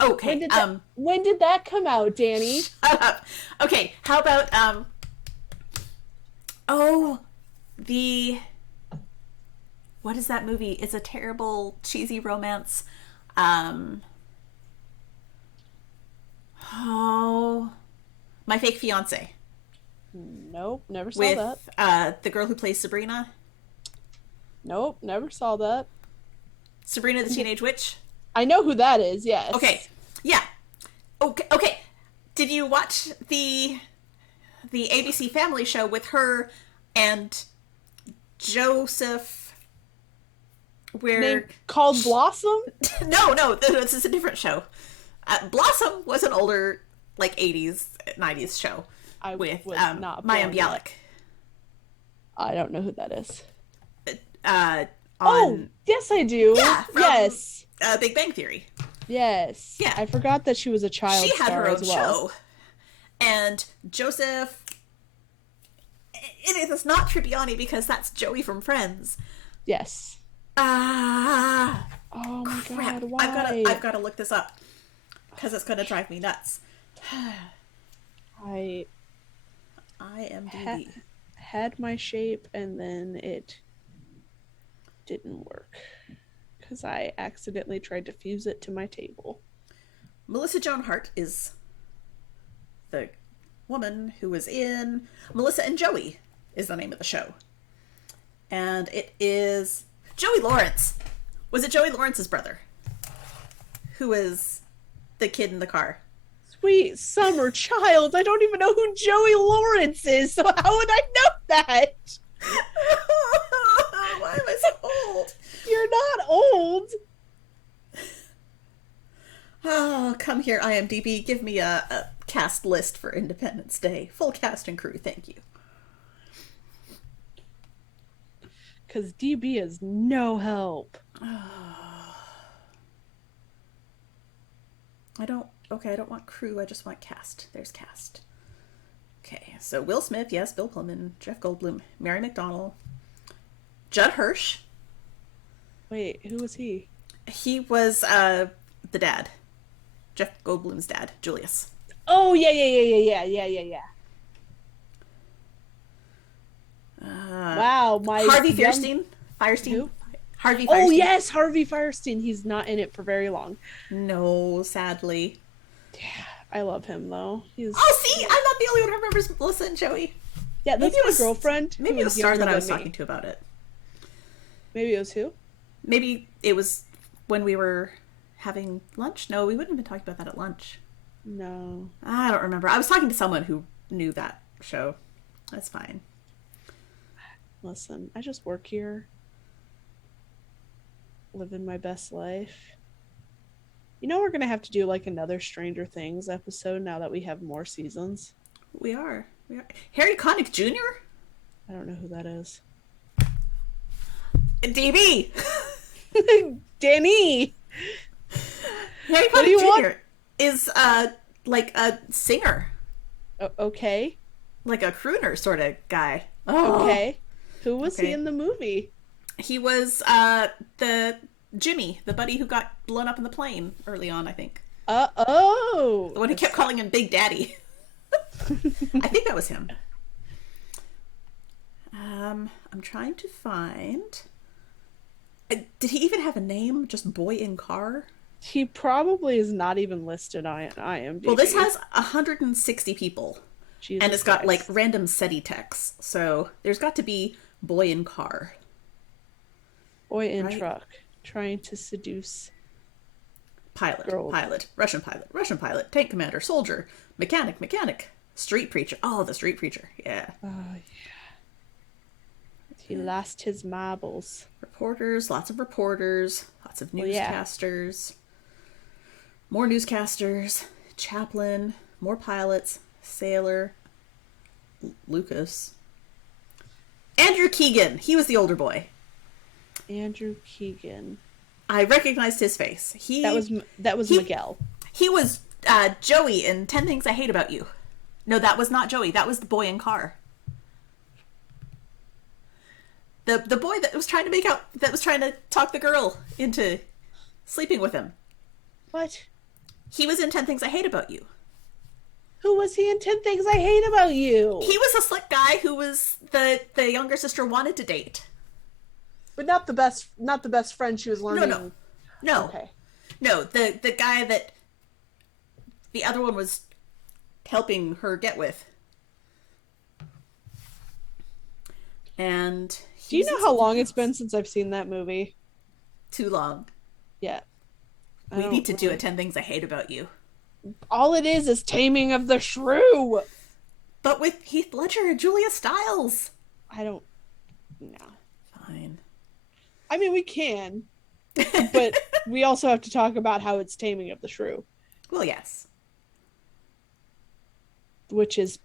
Okay. When did that come out, Danny? Okay. How about what is that movie? It's a terrible cheesy romance. My Fake Fiance. Nope, never saw with, that. The girl who plays Sabrina. Nope, never saw that. Sabrina the Teenage Witch. I know who that is. Yes. Okay. Yeah. Okay. Did you watch the ABC Family show with her and Joseph? Where called Blossom? No, this is a different show. Blossom was an older, like 80s, 90s show with Mayim Bialik. I don't know who that is. Yes, I do. Yeah, yes. Big Bang Theory. Yes. Yeah. I forgot that she was a child. She had her own show. And Joseph. It's not Tribbiani because that's Joey from Friends. Yes. Oh my crap. God! Why? I've got to look this up because it's going to drive me nuts. IMDb had my shape and then it didn't work because I accidentally tried to fuse it to my table. Melissa Joan Hart is the woman who was in Melissa and Joey is the name of the show. And it is Joey Lawrence. Was it Joey Lawrence's brother? Who was the kid in the car? Sweet summer child. I don't even know who Joey Lawrence is, so how would I know that? Why am I so old? You're not old. Oh, come here, IMDb. Give me a cast list for Independence Day. Full cast and crew, thank you. Because DB is no help. I don't want crew, I just want cast. There's cast. Okay, so Will Smith, yes, Bill Pullman, Jeff Goldblum, Mary McDonnell, Judd Hirsch. Wait, who was he? He was the dad. Jeff Goldblum's dad, Julius. Oh, yeah. Wow, Harvey Firestein. Who? Harvey Firestein. Oh, yes, Harvey Firestein. He's not in it for very long. No, sadly. Yeah, I love him, though. See? I'm not the only one who remembers Melissa and Joey. Yeah, that's my girlfriend. Maybe it was Star that I was talking to about it. Maybe it was who? Maybe it was when we were having lunch. No, we wouldn't have been talking about that at lunch. No. I don't remember. I was talking to someone who knew that show. That's fine. Listen, I just work here. Living my best life. You know we're going to have to do like another Stranger Things episode now that we have more seasons. We are. Harry Connick Jr.? I don't know who that is. DB! Danny! Harry Connick Jr. is like a singer. Okay. Like a crooner sort of guy. Okay. Who was he in the movie? He was the Jimmy, the buddy who got blown up in the plane early on, I think. The one who kept calling him Big Daddy. I think that was him. I'm trying to find... Did he even have a name? Just Boy in Car? He probably is not even listed on IMDb. Well, this has 160 people. Jesus and it's got, Christ. like, random SETI texts. So there's got to be Boy in Car. Boy in truck. Trying to seduce Pilot, Girl. pilot, Russian pilot, tank commander, soldier, mechanic, street preacher. Oh, the street preacher. Yeah. Oh, he lost his marbles. Reporters, lots of Well, yeah. newscasters, more newscasters, chaplain, more pilots, sailor, Lucas. Andrew Keegan. He was the older boy. Andrew Keegan. I recognized his face. That was Miguel. He was Joey in 10 Things I Hate About You. No, that was not Joey. That was the boy in car. The boy that was trying to talk the girl into sleeping with him. What? He was in 10 Things I Hate About You. Who was he in 10 Things I Hate About You? He was a slick guy who was the younger sister wanted to date. But not the best friend she was learning. No. Okay. No, the guy that the other one was helping her get with. And do you know how long it's been since I've seen that movie? Too long. Yeah. We need to do a 10 Things I Hate About You. All it is Taming of the Shrew. But with Heath Ledger and Julia Stiles. I don't know. Fine. I mean, we can. But we also have to talk about how it's Taming of the Shrew. Well, yes. Which is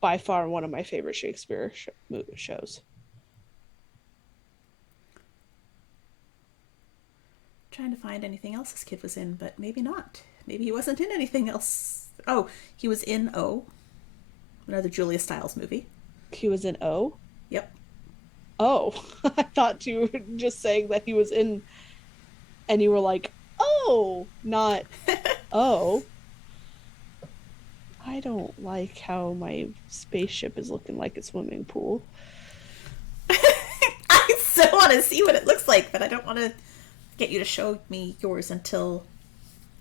by far one of my favorite Shakespeare shows. Trying to find anything else this kid was in, but maybe not. Maybe he wasn't in anything else. Oh, he was in O, another Julia Stiles movie. He was in O? Yep. Oh, I thought you were just saying that he was in, and you were like, oh, not oh. I don't like how my spaceship is looking like a swimming pool. I so want to see what it looks like, but I don't want to get you to show me yours until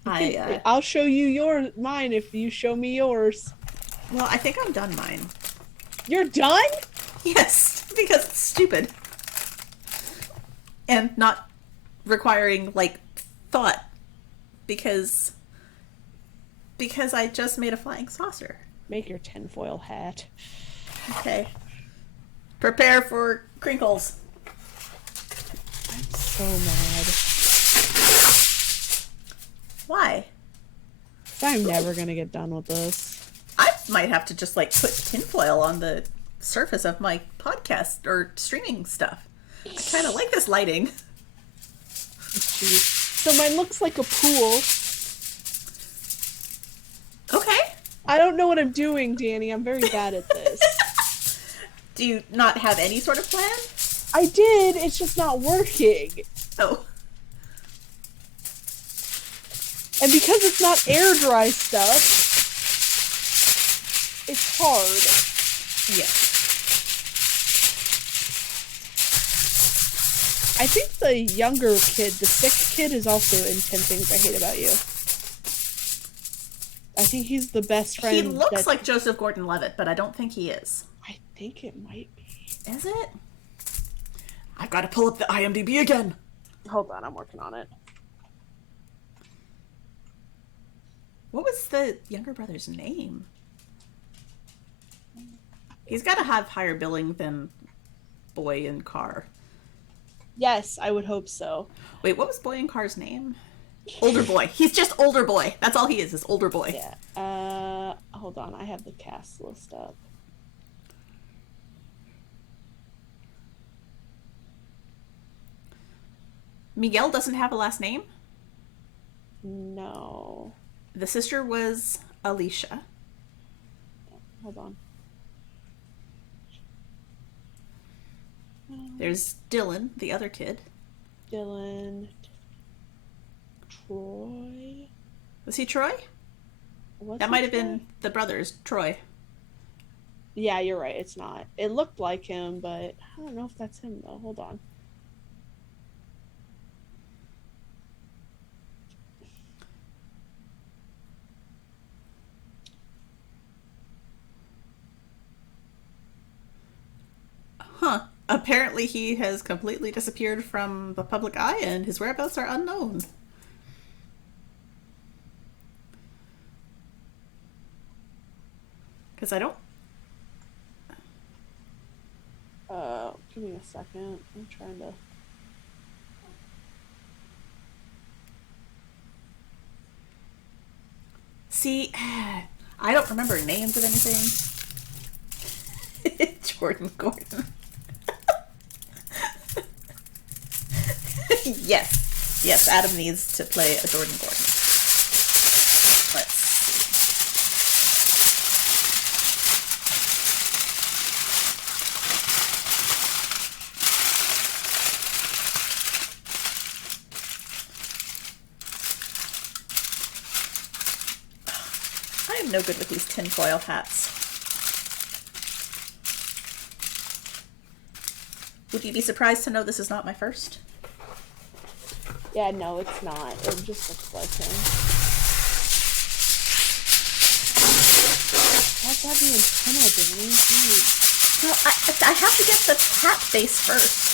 I'll show you mine if you show me yours. Well, I think I'm done mine. You're done? Yes, because it's stupid. And not requiring, thought. Because I just made a flying saucer. Make your tinfoil hat. Okay. Prepare for crinkles. I'm so mad. Why? I'm never gonna get done with this. I might have to just, put tinfoil on the surface of my podcast or streaming stuff. I kind of like this lighting. Jeez. So mine looks like a pool. Okay. I don't know what I'm doing, Danny. I'm very bad at this. Do you not have any sort of plan? I did. It's just not working. Oh. And because it's not air dry stuff, it's hard. Yes. I think the younger kid, the sick kid, is also in 10 Things I Hate About You. I think he's the best friend. He looks like Joseph Gordon-Levitt, but I don't think he is. I think it might be. Is it? I've got to pull up the IMDb again. Hold on, I'm working on it. What was the younger brother's name? He's got to have higher billing than Boy in Car. Yes, I would hope so. Wait, what was Boy in Car's name? Older Boy. He's just Older Boy. That's all he is Older Boy. Yeah. Hold on, I have the cast list up. Miguel doesn't have a last name? No. The sister was Alicia. Hold on. There's Dylan, the other kid. Dylan. Troy. Was he Troy? That might have been the brothers, Troy. Yeah, you're right. It's not. It looked like him, but I don't know if that's him, though. Hold on. Huh. Apparently he has completely disappeared from the public eye and his whereabouts are unknown. Because I don't... Give me a second. I'm trying to... See, I don't remember names of anything. Jordan Gordon. Yes. Yes, Adam needs to play a Jordan Gordon. Let's see. I am no good with these tinfoil hats. Would you be surprised to know this is not my first? Yeah, no, it's not. It just looks like him. That's not the antenna, Danny. Jeez. No, I have to get the hat base first.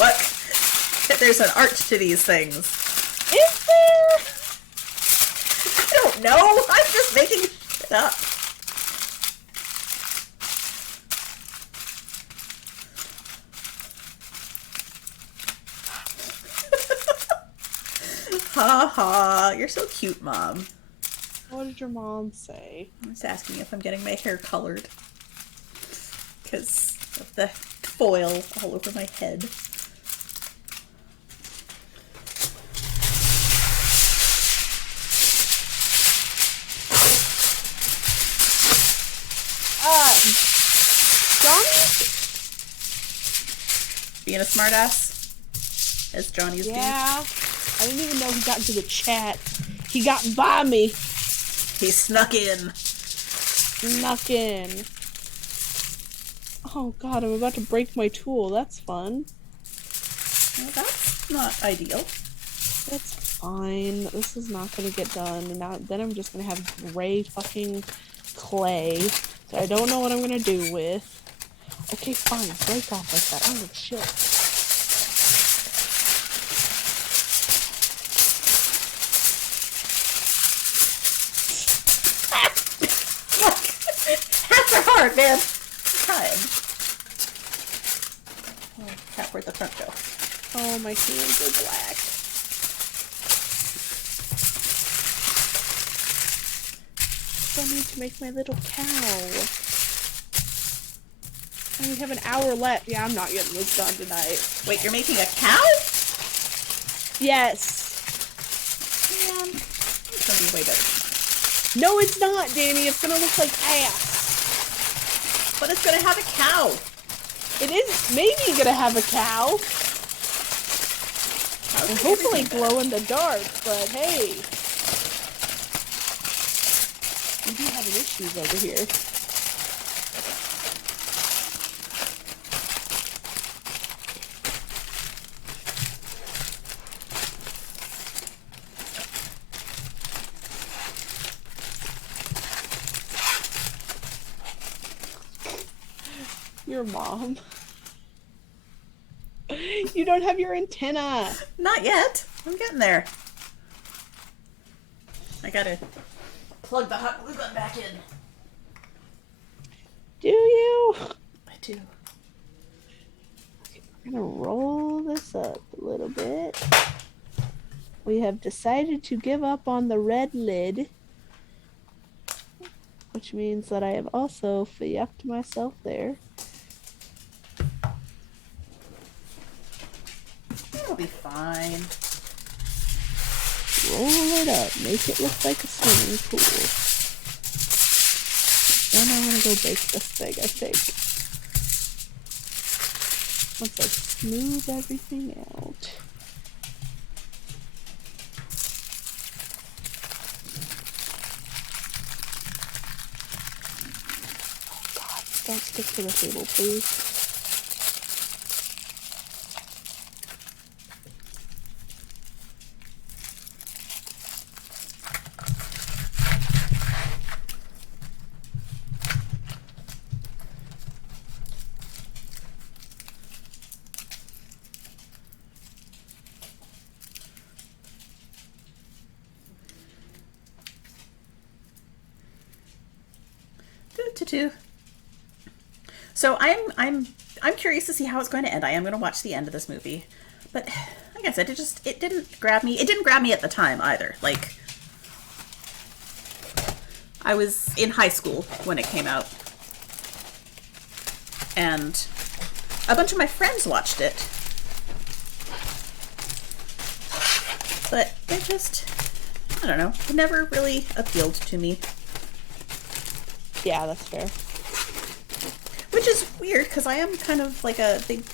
Look, there's an art to these things. Is there? I don't know. I'm just making shit up. Ha ha, you're so cute, Mom. What did your mom say? I'm just asking if I'm getting my hair colored. Because of the foil all over my head. Johnny? Being a smartass, as Johnny is being. Yeah. I didn't even know he got into the chat. He got by me. He snuck in. Snuck in. Oh god, I'm about to break my tool. That's fun. Well, that's not ideal. That's fine. This is not going to get done. And now, then I'm just going to have gray fucking clay. So I don't know what I'm going to do with. Okay, fine. Break off like that. Oh, shit. Hard, man. Time. Oh, crap, where'd the front go? Oh, my hands are black. I need to make my little cow. I only have an hour left. Yeah, I'm not getting this done tonight. Wait, you're making a cow? Yes. Man, it's gonna be way better than mine. No, it's not, Danny. It's gonna look like ass. But it's gonna have a cow. It is maybe gonna have a cow. And hopefully glow in the dark, but hey. We do have issues over here. Your mom. You don't have your antenna. Not yet. I'm getting there. I gotta plug the hot glue gun back in. Do you? I do. Okay, we're gonna roll this up a little bit. We have decided to give up on the red lid, which means that I have also yucked myself there. It'll be fine. Roll it up. Make it look like a swimming pool. Then I want to go bake this thing, I think. Once I smooth everything out. Oh god, don't stick to the table, please. Do. So I'm curious to see how it's going to end. I am going to watch the end of this movie, but like I said, it didn't grab me. It didn't grab me at the time either. Like, I was in high school when it came out, and a bunch of my friends watched it, but it just, I don't know, it never really appealed to me. Yeah, that's fair. Which is weird, because I am kind of like a big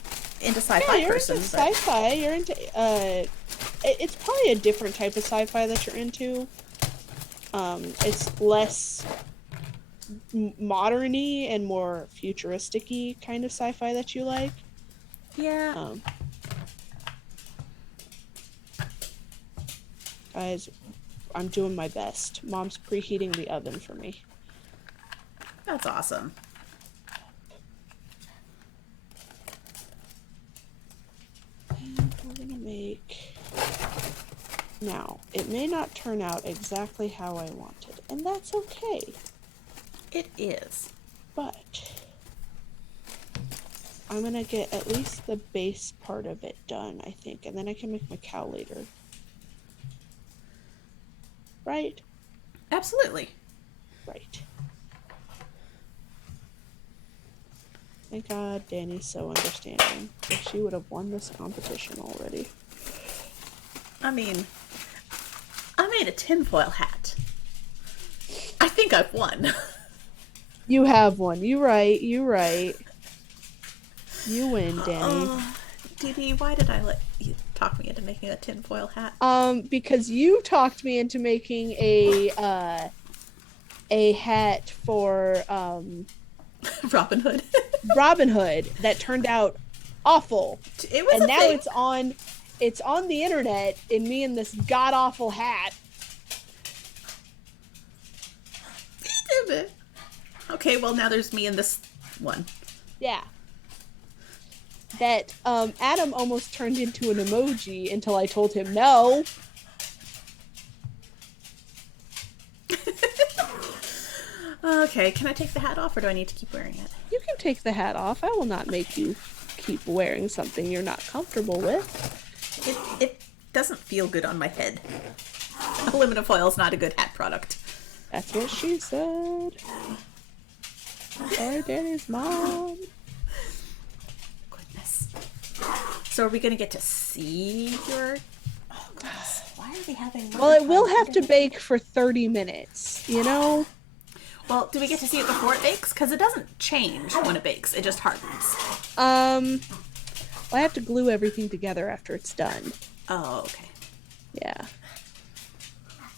into sci-fi person. Into sci-fi. You're into it's probably a different type of sci-fi that you're into. It's less modern-y and more futuristic-y kind of sci-fi that you like. Yeah. Guys, I'm doing my best. Mom's preheating the oven for me. That's awesome. And we're gonna make... Now, it may not turn out exactly how I wanted, and that's okay. It is. But I'm gonna get at least the base part of it done, I think, and then I can make my cow later. Right? Absolutely. Right. Thank God Danny's so understanding. If she would have won this competition already. I mean, I made a tinfoil hat. I think I've won. You have one. You right. You right. You win, Danny. Dee Dee, why did I let you talk me into making a tinfoil hat? Because you talked me into making a hat for Robin Hood. Robin Hood that turned out awful. It was, and now thing. it's on the internet in me in this god awful hat. Okay, well now there's me in this one. Yeah. That Adam almost turned into an emoji until I told him no. Okay, can I take the hat off or do I need to keep wearing it? You can take the hat off. I will not make you keep wearing something you're not comfortable with. It doesn't feel good on my head. Aluminum foil is not a good hat product. That's what she said. Sorry, Danny's mom. Goodness. So are we going to get to see your... Oh, goodness. Why are we having... Well, it will have to bake for 30 minutes, you know? Well, do we get to see it before it bakes? Because it doesn't change when it bakes. It just hardens. Well, I have to glue everything together after it's done. Oh, okay. Yeah.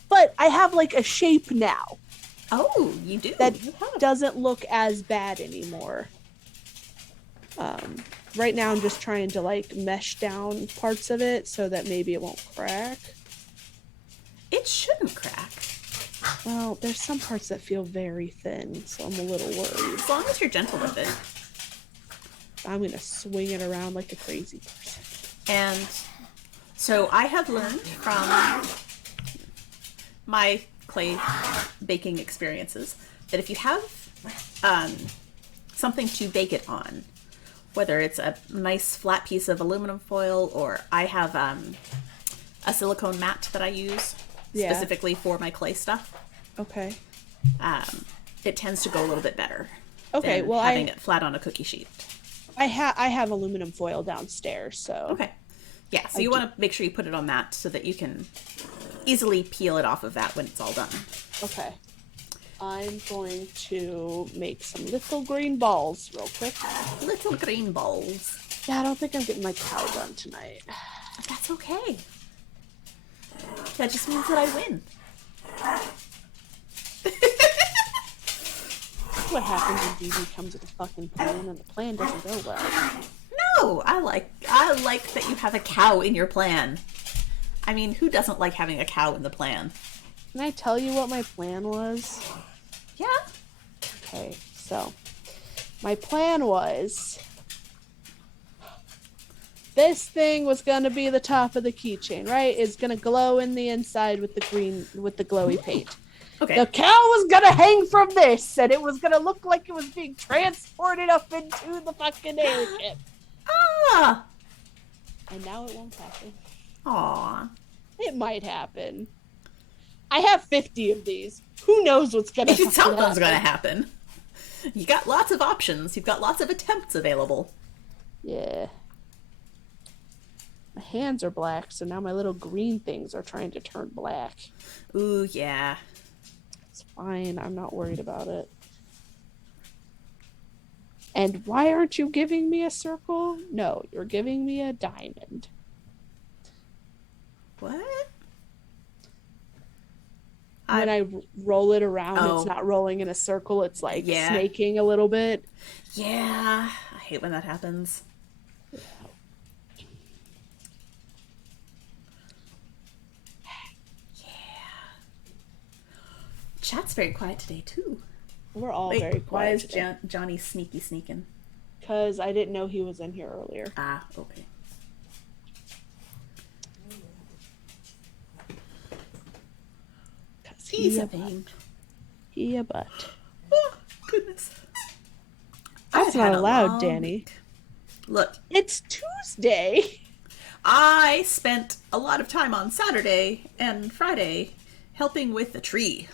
But I have, like, a shape now. Oh, you do? That doesn't look as bad anymore. Right now I'm just trying to, like, mesh down parts of it so that maybe it won't crack. It shouldn't crack. Well, there's some parts that feel very thin, so I'm a little worried. As long as you're gentle with it. I'm gonna swing it around like a crazy person. And so I have learned from my clay baking experiences that if you have something to bake it on, whether it's a nice flat piece of aluminum foil or I have a silicone mat that I use specifically for my clay stuff. Okay. It tends to go a little bit better. Okay, than well, having it flat on a cookie sheet. I have aluminum foil downstairs, so. Okay. Yeah, so you want to make sure you put it on that so that you can easily peel it off of that when it's all done. Okay. I'm going to make some little green balls real quick. Little green balls. Yeah, I don't think I'm getting my cow done tonight. That's okay. That just means that I win. What happens when DB comes with a fucking plan and the plan doesn't go well? No, I like that you have a cow in your plan. I mean, who doesn't like having a cow in the plan? Can I tell you what my plan was? Yeah. Okay, so my plan was this thing was gonna be the top of the keychain, right? It's gonna glow in the inside with the green, with the glowy paint. Okay. The cow was gonna hang from this, and it was gonna look like it was being transported up into the fucking airship. Ah! And now it won't happen. Aw. It might happen. I have 50 of these. Who knows what's gonna happen? Something's gonna happen. You got lots of options. You've got lots of attempts available. Yeah. My hands are black, so now my little green things are trying to turn black. Ooh, yeah. It's fine. I'm not worried about it. And why aren't you giving me a circle? No, you're giving me a diamond. What? When I roll it around, Oh. it's not rolling in a circle. It's like Yeah. snaking a little bit. Yeah. I hate when that happens. Chat's very quiet today too. We're all very quiet. Why is Johnny sneaking? Because I didn't know he was in here earlier. Ah, okay. He's a thing. He a butt. Oh, goodness. That's not allowed, Danny. Look. It's Tuesday. I spent a lot of time on Saturday and Friday helping with the tree.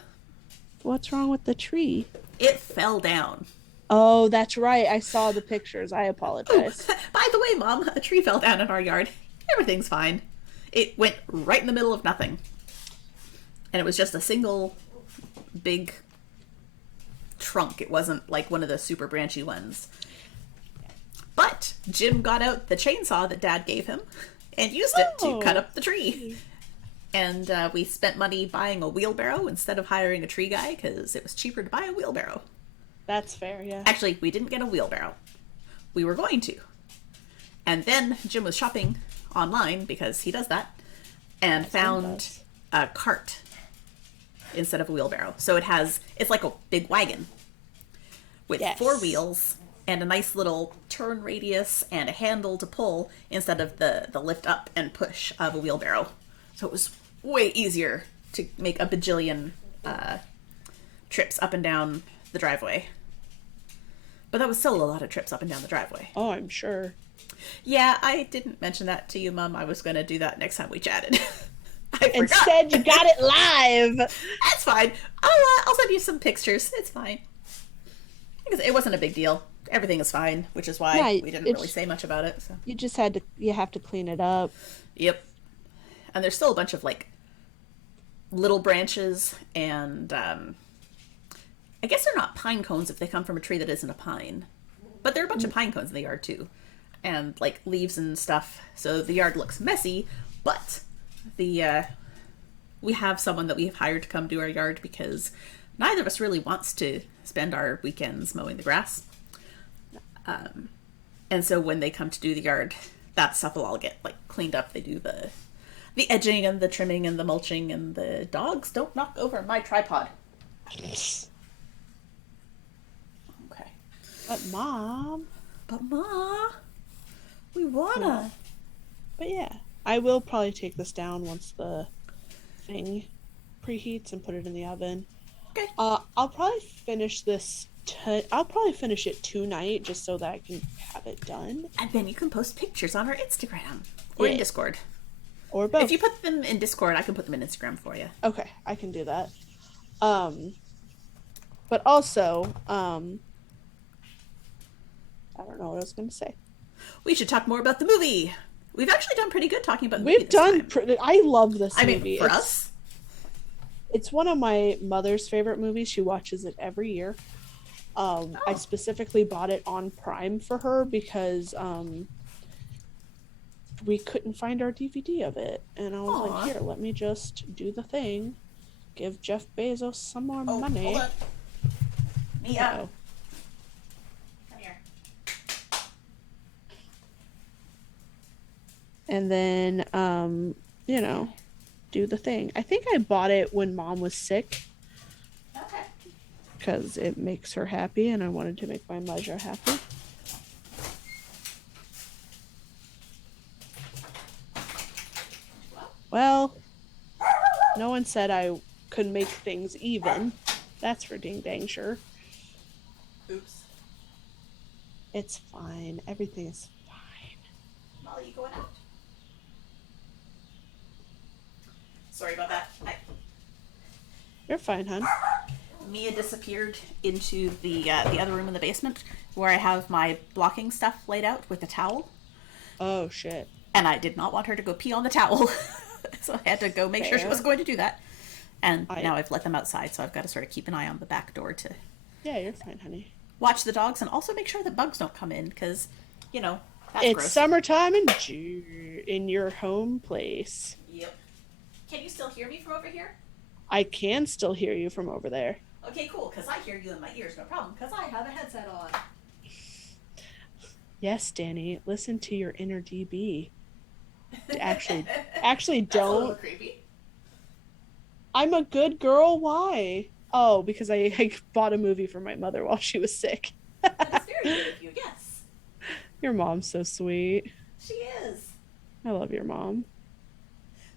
What's wrong with the tree? It fell down. Oh, that's right. I saw the pictures. I apologize. By the way, Mom, a tree fell down in our yard. Everything's fine. It went right in the middle of nothing. And it was just a single big trunk. It wasn't like one of the super branchy ones. But Jim got out the chainsaw that Dad gave him and used it to cut up the tree. And we spent money buying a wheelbarrow instead of hiring a tree guy because it was cheaper to buy a wheelbarrow. That's fair, yeah. Actually, we didn't get a wheelbarrow. We were going to. And then Jim was shopping online because he does that and found a cart instead of a wheelbarrow. So it's like a big wagon with 4 wheels and a nice little turn radius and a handle to pull instead of the lift up and push of a wheelbarrow. So it was way easier to make a bajillion trips up and down the driveway. But that was still a lot of trips up and down the driveway. Oh, I'm sure. Yeah, I didn't mention that to you, Mom. I was going to do that next time we chatted. Instead, you got it live. That's fine. I'll send you some pictures. It's fine. It wasn't a big deal. Everything is fine, which is why we didn't really say much about it. So. You have to clean it up. Yep. And there's still a bunch of like little branches and I guess they're not pine cones if they come from a tree that isn't a pine. But there are a bunch of pine cones in the yard too. And like leaves and stuff. So the yard looks messy, but we have someone that we've hired to come do our yard because neither of us really wants to spend our weekends mowing the grass. And so when they come to do the yard, that stuff will all get like cleaned up. They do the edging and the trimming and the mulching, and the dogs don't knock over my tripod. Okay. But Ma, we wanna. Yeah. But yeah, I will probably take this down once the thing preheats and put it in the oven. Okay. I'll probably finish this. I'll probably finish it tonight just so that I can have it done. And then you can post pictures on our Instagram or in Discord. Or both. If you put them in Discord, I can put them in Instagram for you. Okay, I can do that. But also, I don't know what I was going to say. We should talk more about the movie. We've actually done pretty good talking about the movie. We've done. I love this movie. I mean, for us, it's one of my mother's favorite movies. She watches it every year. I specifically bought it on Prime for her because we couldn't find our DVD of it, and I was like, "Here, let me just do the thing, give Jeff Bezos some more money." Hold on. Mia. Come here. And then, do the thing. I think I bought it when Mom was sick. Okay. Because it makes her happy, and I wanted to make my mother happy. Well, no one said I can make things even. That's for dang sure. Oops. It's fine. Everything is fine. Molly, you going out? Sorry about that. You're fine, hon. Mia disappeared into the other room in the basement where I have my blocking stuff laid out with a towel. Oh, shit. And I did not want her to go pee on the towel. So I had to go make sure she wasn't going to do that. And now I've let them outside, so I've got to sort of keep an eye on the back door to... Yeah, you're fine, honey. Watch the dogs and also make sure that bugs don't come in, because, you know, that's it's gross. Summertime in your home place. Yep. Can you still hear me from over here? I can still hear you from over there. Okay, cool, because I hear you in my ears, no problem, because I have a headset on. Yes, Danny, listen to your inner DB. Actually don't. That's a little creepy. I'm a good girl. Why? Oh, because I bought a movie for my mother while she was sick. That is very good of you, yes. Your mom's so sweet. She is. I love your mom.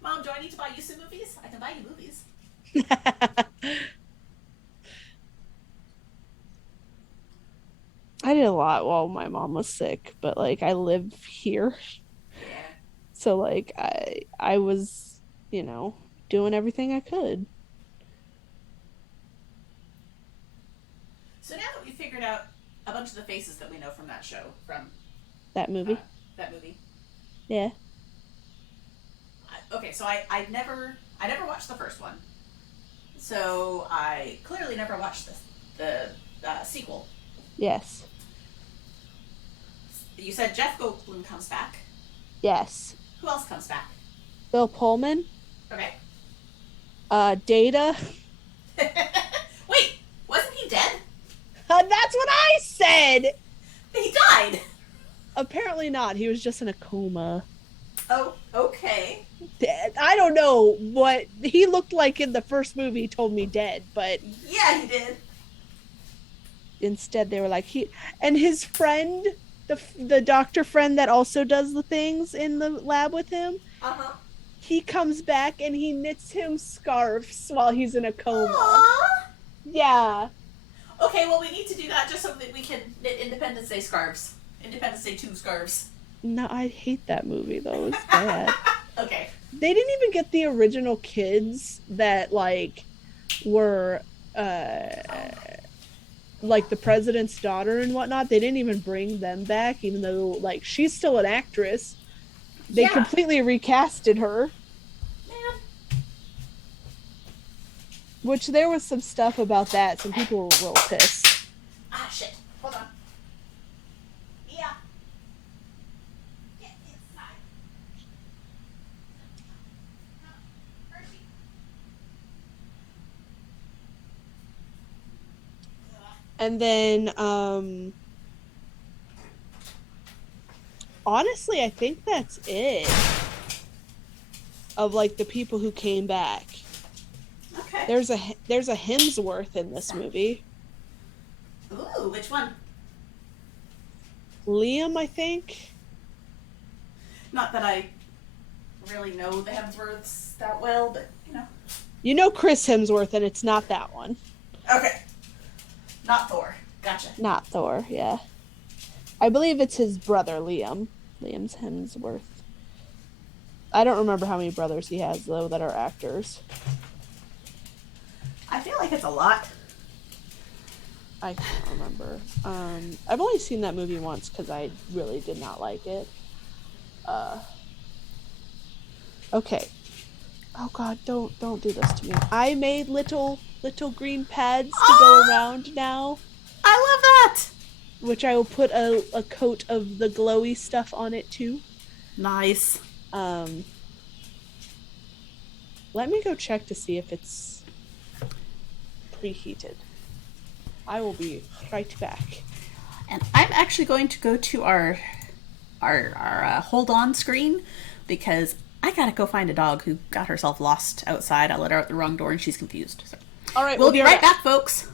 Mom, do I need to buy you some movies? I can buy you movies. I did a lot while my mom was sick, but like I live here. Yeah. So like I was, doing everything I could. So now that we figured out a bunch of the faces that we know from that show, from that movie. Yeah. Okay, so I never watched the first one. So I clearly never watched the sequel. Yes. You said Jeff Goldblum comes back. Yes. Who else comes back? Bill Pullman. Okay. Data. Wait, wasn't he dead? That's what I said! He died! Apparently not. He was just in a coma. Oh, okay. Dead. I don't know what he looked like in the first movie. Told me dead, but yeah, he did. Instead, they were like and his friend, the doctor friend that also does the things in the lab with him. He comes back and he knits him scarves while he's in a coma. Aww. Yeah. Okay, well, we need to do that just so that we can knit Independence Day scarves. Independence Day 2 scarves. No, I hate that movie, though. It's bad. Okay. They didn't even get the original kids that, like, were, like, the president's daughter and whatnot. They didn't even bring them back, even though, like, she's still an actress. They completely recasted her. Man. Which there was some stuff about that. Some people were real pissed. Ah, shit. Hold on. Yeah. Get inside. And then, honestly, I think that's it. Of, like, the people who came back. Okay. There's a Hemsworth in this movie. Ooh, which one? Liam, I think. Not that I really know the Hemsworths that well, but, You know Chris Hemsworth, and it's not that one. Okay. Not Thor. Gotcha. Not Thor, yeah. I believe it's his brother, Liam. Liam's Hemsworth. I don't remember how many brothers he has, though, that are actors. I feel like it's a lot. I can't remember. I've only seen that movie once because I really did not like it. Okay. Oh God, don't do this to me. I made little green pads to go around now. I love that! Which I will put a coat of the glowy stuff on it too. Nice. Let me go check to see if it's preheated. I will be right back. And I'm actually going to go to our hold on screen because I gotta go find a dog who got herself lost outside. I let her out the wrong door and she's confused. So. All right, we'll be right back, folks.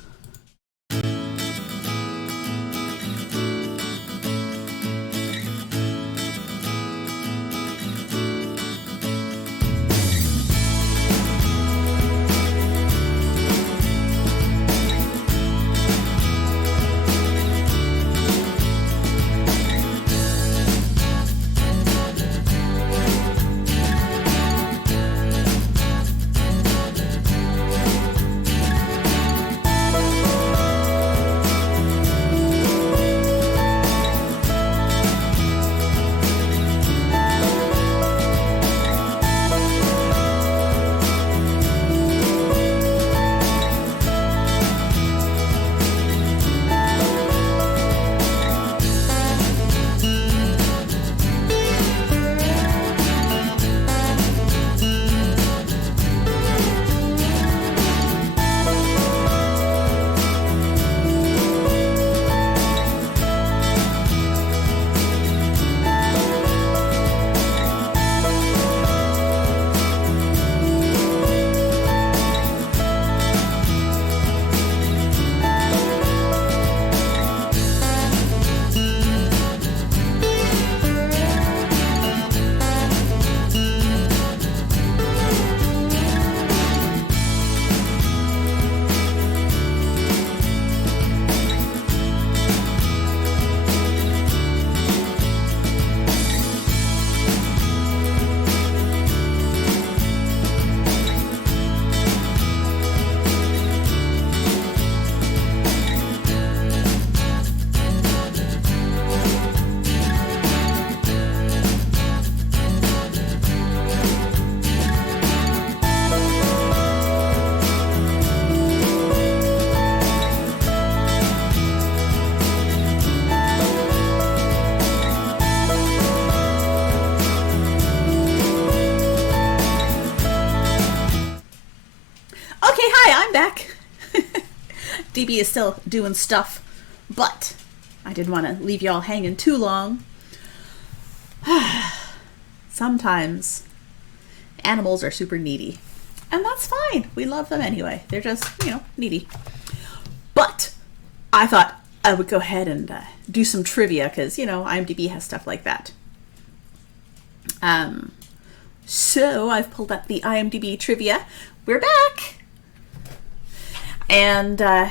IMDb is still doing stuff, but I didn't want to leave y'all hanging too long. Sometimes animals are super needy. And that's fine. We love them anyway. They're just, needy. But I thought I would go ahead and do some trivia because, IMDb has stuff like that. So I've pulled up the IMDb trivia. We're back! And,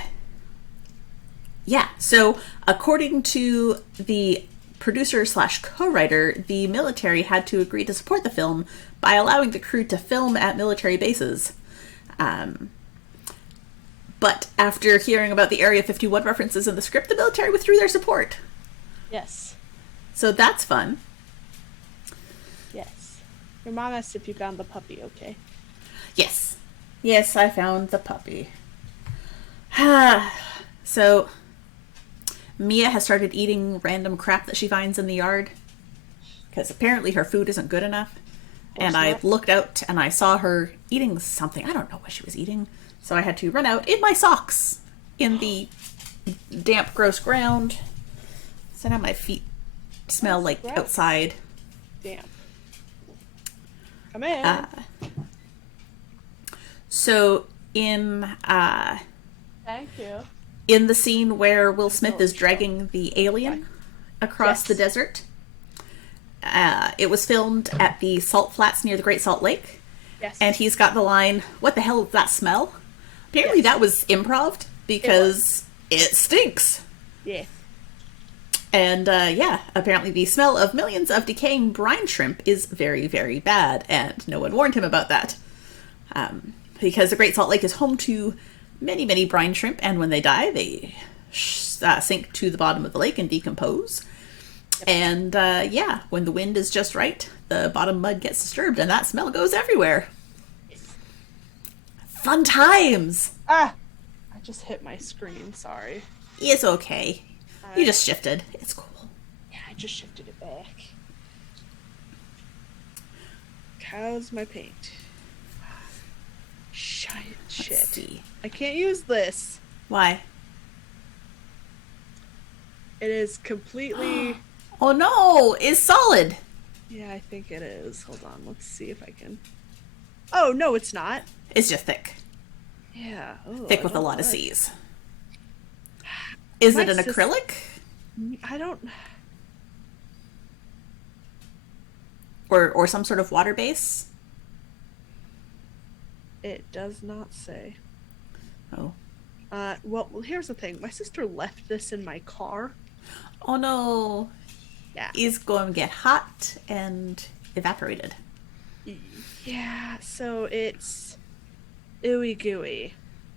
so according to the producer / co-writer, the military had to agree to support the film by allowing the crew to film at military bases. But after hearing about the Area 51 references in the script, the military withdrew their support. Yes. So that's fun. Yes. Your mom asked if you found the puppy, okay? Yes. Yes, I found the puppy. So, Mia has started eating random crap that she finds in the yard. Because apparently her food isn't good enough. And I looked out and I saw her eating something. I don't know what she was eating. So I had to run out in my socks in the damp, gross ground. So now my feet smell like gross. outside. Damn. Come in. So in Thank you. in the scene where Will Smith is dragging the alien across the desert, it was filmed at the salt flats near the Great Salt Lake. Yes. And he's got the line, "What the hell is that smell?" Apparently that was improv because it stinks. Yeah. And apparently the smell of millions of decaying brine shrimp is very, very bad, and no one warned him about that. Because the Great Salt Lake is home to many, many brine shrimp, and when they die, they sink to the bottom of the lake and decompose. Yep. And when the wind is just right, the bottom mud gets disturbed, and that smell goes everywhere. Fun times! I just hit my screen, sorry. It's okay. You just shifted. It's cool. Yeah, I just shifted it back. How's my paint? Shit. Let's see. I can't use this. Why? It is completely... Oh no! It's solid! Yeah, I think it is. Hold on, let's see if I can... Oh, no, it's not. It's just thick. Yeah. Thick with a lot of C's. Is it an acrylic? I don't... Or some sort of water base? It does not say. Oh. Well, here's the thing. My sister left this in my car. Oh no. Yeah. It's going to get hot and evaporated. Yeah, so it's ooey gooey.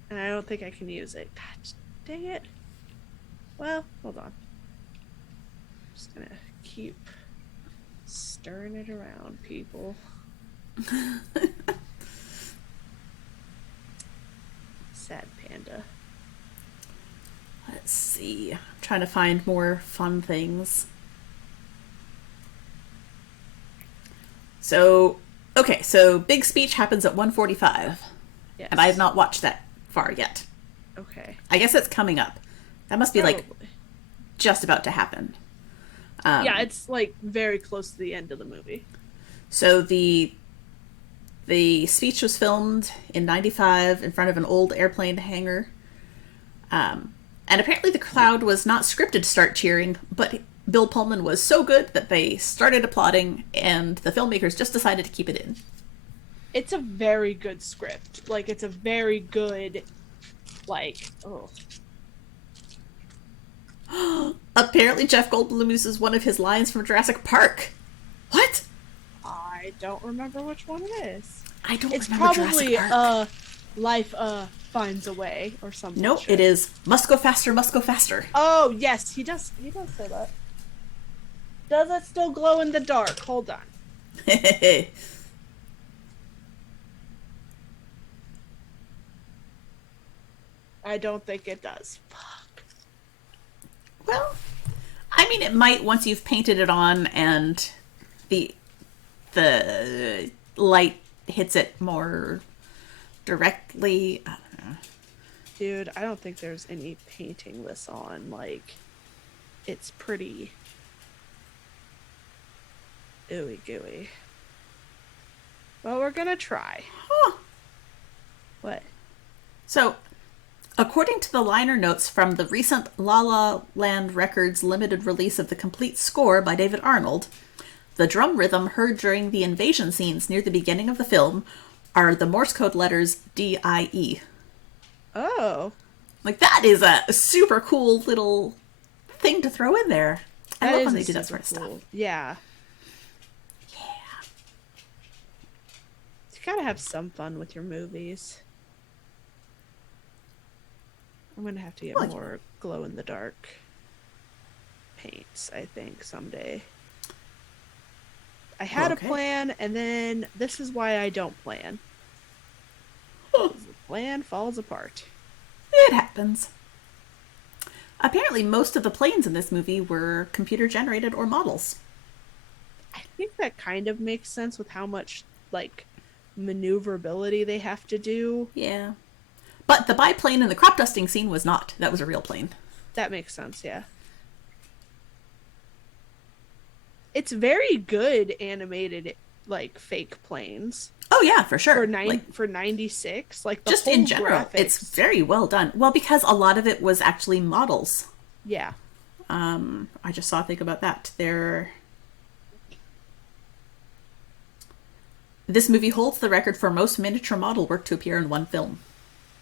And I don't think I can use it. God dang it. Well, hold on. I'm just gonna keep stirring it around, people. Sad panda. Let's see. I'm trying to find more fun things. So, okay, so big speech happens at 1:45. Yes. And I have not watched that far yet. Okay. I guess it's coming up. That must be Probably. like just about to happen. Yeah, it's like very close to the end of the movie. So the speech was filmed in '95 in front of an old airplane hangar. And apparently the crowd was not scripted to start cheering, but Bill Pullman was so good that they started applauding, and the filmmakers just decided to keep it in. It's a very good script. Like, it's a very good, like, Apparently Jeff Goldblum uses one of his lines from Jurassic Park. What? I don't remember which one it is. I don't It's remember probably, Jurassic Park. Life, finds a way, or something. No, it is must go faster, must go faster. Oh, yes, he does say that. Does it still glow in the dark? Hold on. I don't think it does. Fuck. Well, I mean, it might once you've painted it on and the light hits it more directly. I don't know. Dude, I don't think there's any painting this on. Like, it's pretty ooey gooey. Well, we're gonna try. Huh. What? So, according to the liner notes from the recent La La Land Records limited release of the complete score by David Arnold, the drum rhythm heard during the invasion scenes near the beginning of the film are the Morse code letters D-I-E. Oh. Like, that is a super cool little thing to throw in there. I love when they do that sort of stuff. Yeah. Yeah. You gotta have some fun with your movies. I'm gonna have to get more glow-in-the-dark paints, I think, someday. I had a plan, and then this is why I don't plan. The plan falls apart. It happens. Apparently, most of the planes in this movie were computer-generated or models. I think that kind of makes sense with how much, like, maneuverability they have to do. Yeah. But the biplane in the crop dusting scene was not. That was a real plane. That makes sense, yeah. It's very good animated, like, fake planes. Oh yeah, for sure. For 96, like, the just whole in general, graphics. It's very well done. Well, because a lot of it was actually models. Yeah. I just saw a thing about that. This movie holds the record for most miniature model work to appear in one film.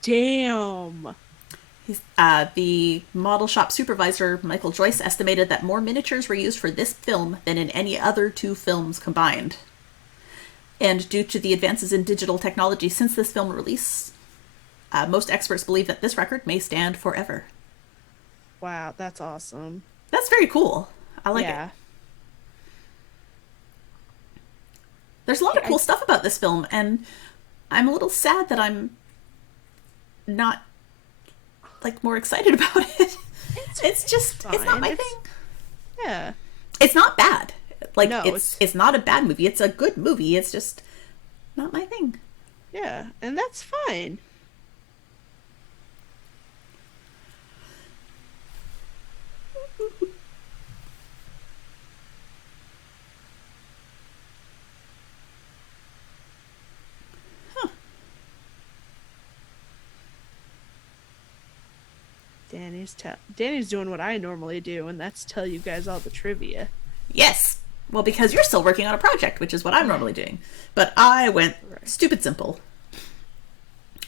Damn. The model shop supervisor, Michael Joyce, estimated that more miniatures were used for this film than in any other two films combined. And due to the advances in digital technology since this film release, most experts believe that this record may stand forever. Wow, that's awesome. That's very cool. I like it. There's a lot of cool stuff about this film, and I'm a little sad that I'm not, like, more excited about it. It's not my thing. Yeah. It's not bad. Like, no, it's not a bad movie. It's a good movie. It's just not my thing. Yeah, and that's fine. Danny's doing what I normally do, and that's tell you guys all the trivia. Yes. Well, because you're still working on a project, which is what I'm normally doing. But I went stupid simple.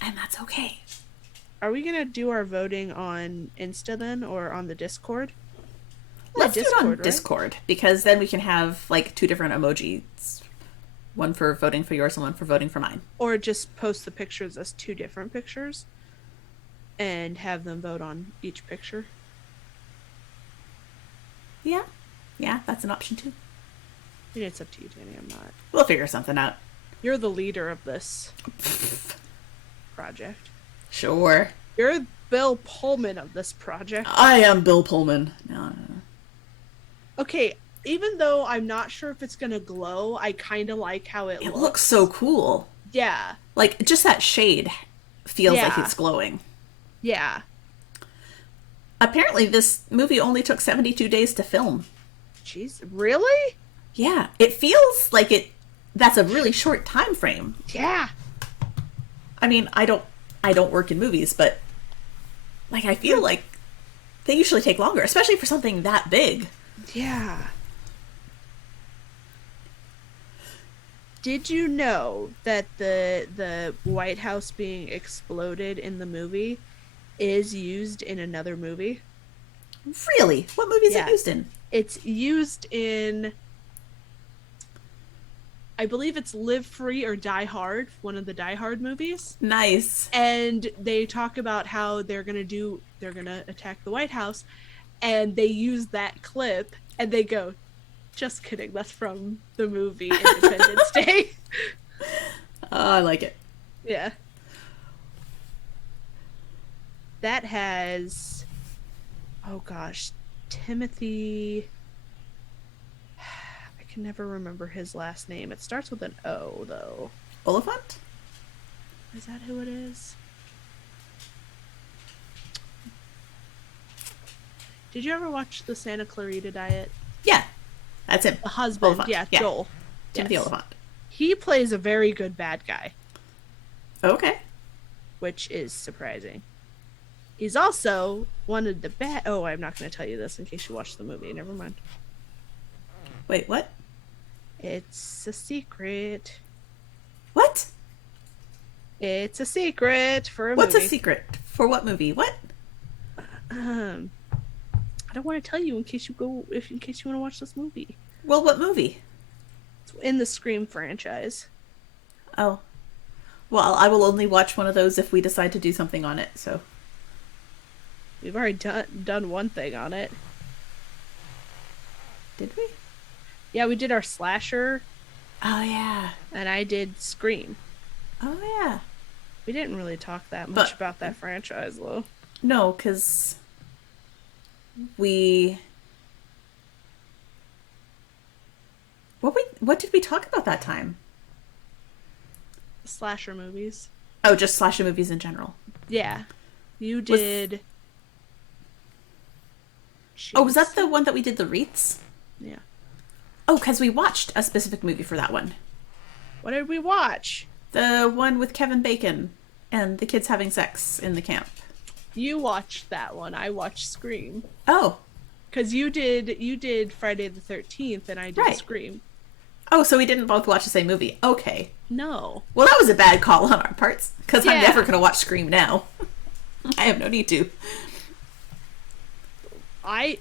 And that's okay. Are we going to do our voting on Insta then, or on the Discord? Let's do it on Discord, because then we can have, like, two different emojis. One for voting for yours and one for voting for mine. Or just post the pictures as two different pictures and have them vote on each picture. Yeah. Yeah, that's an option too. I mean, it's up to you, Danny. I'm not. We'll figure something out. You're the leader of this project. Sure. You're Bill Pullman of this project. I am Bill Pullman. No. Okay, even though I'm not sure if it's gonna glow, I kind of like how it looks. It looks so cool. Yeah. Like, just that shade feels like it's glowing. Yeah. Apparently, this movie only took 72 days to film. Jeez, really? Yeah, it feels like that's a really short time frame. Yeah. I mean, I don't work in movies, but, like, I feel like they usually take longer, especially for something that big. Yeah. Did you know that the White House being exploded in the movie is used in another movie? Really? What movie is it used in? It's used in, I believe it's Live Free or Die Hard, one of the Die Hard movies. Nice. And they talk about how they're gonna attack the White House, and they use that clip, and they go, just kidding, that's from the movie Independence Day. Oh, I like it. Yeah. That has, oh gosh, Timothy, I can never remember his last name. It starts with an O, though. Oliphant? Is that who it is? Did you ever watch the Santa Clarita Diet? Yeah, that's him. The husband, Oliphant. yeah, Joel. Timothy Yes. Oliphant. He plays a very good bad guy, Okay. which is surprising. He's also one of the bad. Oh, I'm not going to tell you this in case you watch the movie. Never mind. Wait, what? It's a secret. What? It's a secret for a What's movie. a secret? For what movie? What? I don't want to tell you in case you want to watch this movie. Well, what movie? It's in the Scream franchise. Oh. Well, I will only watch one of those if we decide to do something on it, so. We've already done one thing on it. Did we? Yeah, we did our slasher. Oh, yeah. And I did Scream. Oh, yeah. We didn't really talk that much about that franchise, though. No, because we... What did we talk about that time? Slasher movies. Oh, just slasher movies in general. Yeah. You did... Oh, was that the one that we did the wreaths? Yeah. Oh, because we watched a specific movie for that one. What did we watch? The one with Kevin Bacon and the kids having sex in the camp. You watched that one. I watched Scream. Oh. Because you did Friday the 13th and I did Scream. Oh, so we didn't both watch the same movie. Okay. No. Well, that was a bad call on our parts, because I'm never going to watch Scream now. I have no need to.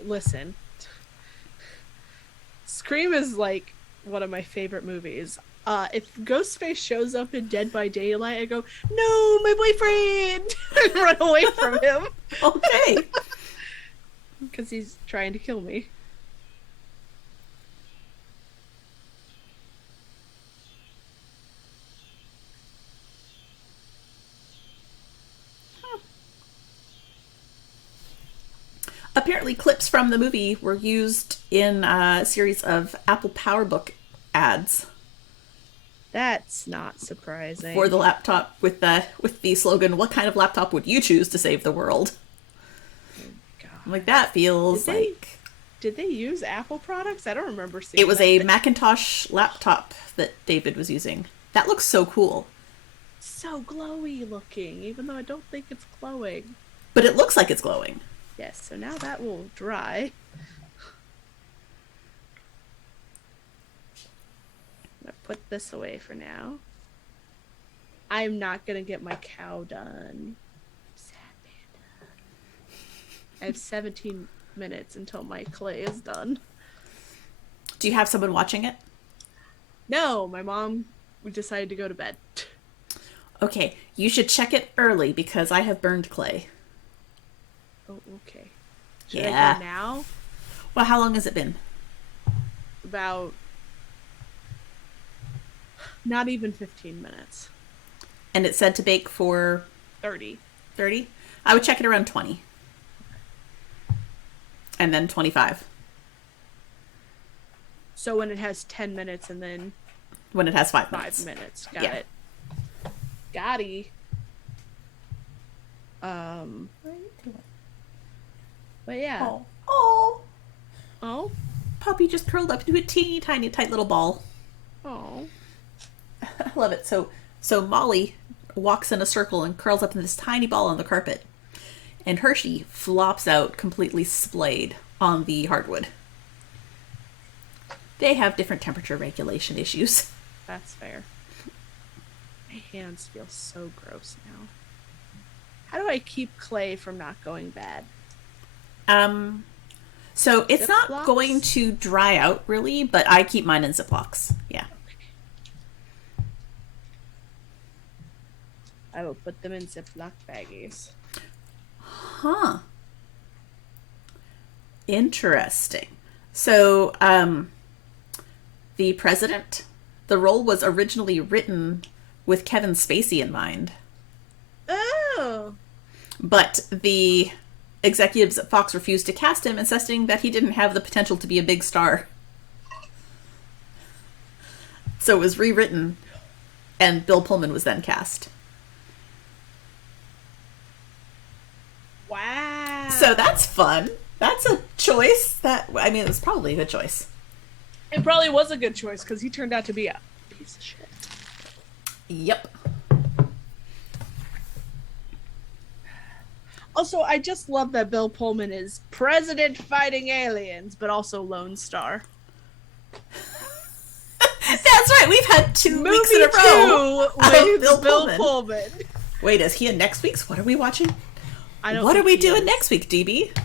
Listen. Scream is like one of my favorite movies. If Ghostface shows up in Dead by Daylight, I go, "No, my boyfriend!" and run away from him. Okay. Because he's trying to kill me. Apparently, clips from the movie were used in a series of Apple PowerBook ads. That's not surprising. For the laptop with the slogan, "What kind of laptop would you choose to save the world?" Oh, God. Like, that feels like... Did they use Apple products? I don't remember seeing It was a Macintosh laptop that David was using. That looks so cool. So glowy looking, even though I don't think it's glowing. But it looks like it's glowing. Yes, so now that will dry. I'm gonna put this away for now. I'm not gonna get my cow done. Sad panda. I have 17 minutes until my clay is done. Do you have someone watching it? No, my mom decided to go to bed. Okay, you should check it early because I have burned clay. Oh, okay. Should I go now? Well, how long has it been? About not even 15 minutes. And it said to bake for 30. 30? I would check it around 20. And then 25. So when it has 10 minutes and then... When it has 5 minutes. 5 minutes. Got it. Gotti. What are you doing? But yeah. Oh. Oh. Oh? Puppy just curled up into a teeny tiny tight little ball. Oh. I love it. So Molly walks in a circle and curls up in this tiny ball on the carpet. And Hershey flops out completely splayed on the hardwood. They have different temperature regulation issues. That's fair. My hands feel so gross now. How do I keep clay from not going bad? So it's Ziplocs? not going to dry out really, but I keep mine in Ziplocs. Yeah. I will put them in Ziploc baggies. Huh. Interesting. So, the president, the role was originally written with Kevin Spacey in mind. Oh! But the executives at Fox refused to cast him, insisting that he didn't have the potential to be a big star. So it was rewritten, and Bill Pullman was then cast. Wow! So that's fun. That's a choice. I mean, it was probably a good choice. It probably was a good choice because he turned out to be a piece of shit. Yep. Also, I just love that Bill Pullman is president fighting aliens, but also Lone Star. That's right. We've had 2 weeks in a row with Bill Pullman. Wait, is he in next week's? What are we watching? I don't. What are we doing next week, DB?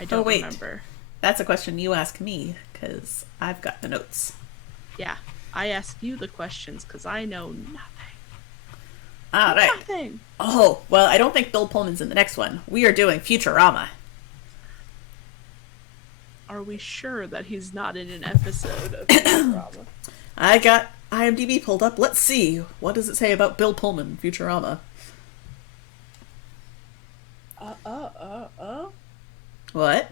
I don't remember. That's a question you ask me because I've got the notes. Yeah, I ask you the questions because I know nothing. All right. Nothing. Oh, well, I don't think Bill Pullman's in the next one. We are doing Futurama. Are we sure that he's not in an episode of Futurama? I got IMDb pulled up. Let's see. What does it say about Bill Pullman, Futurama? What?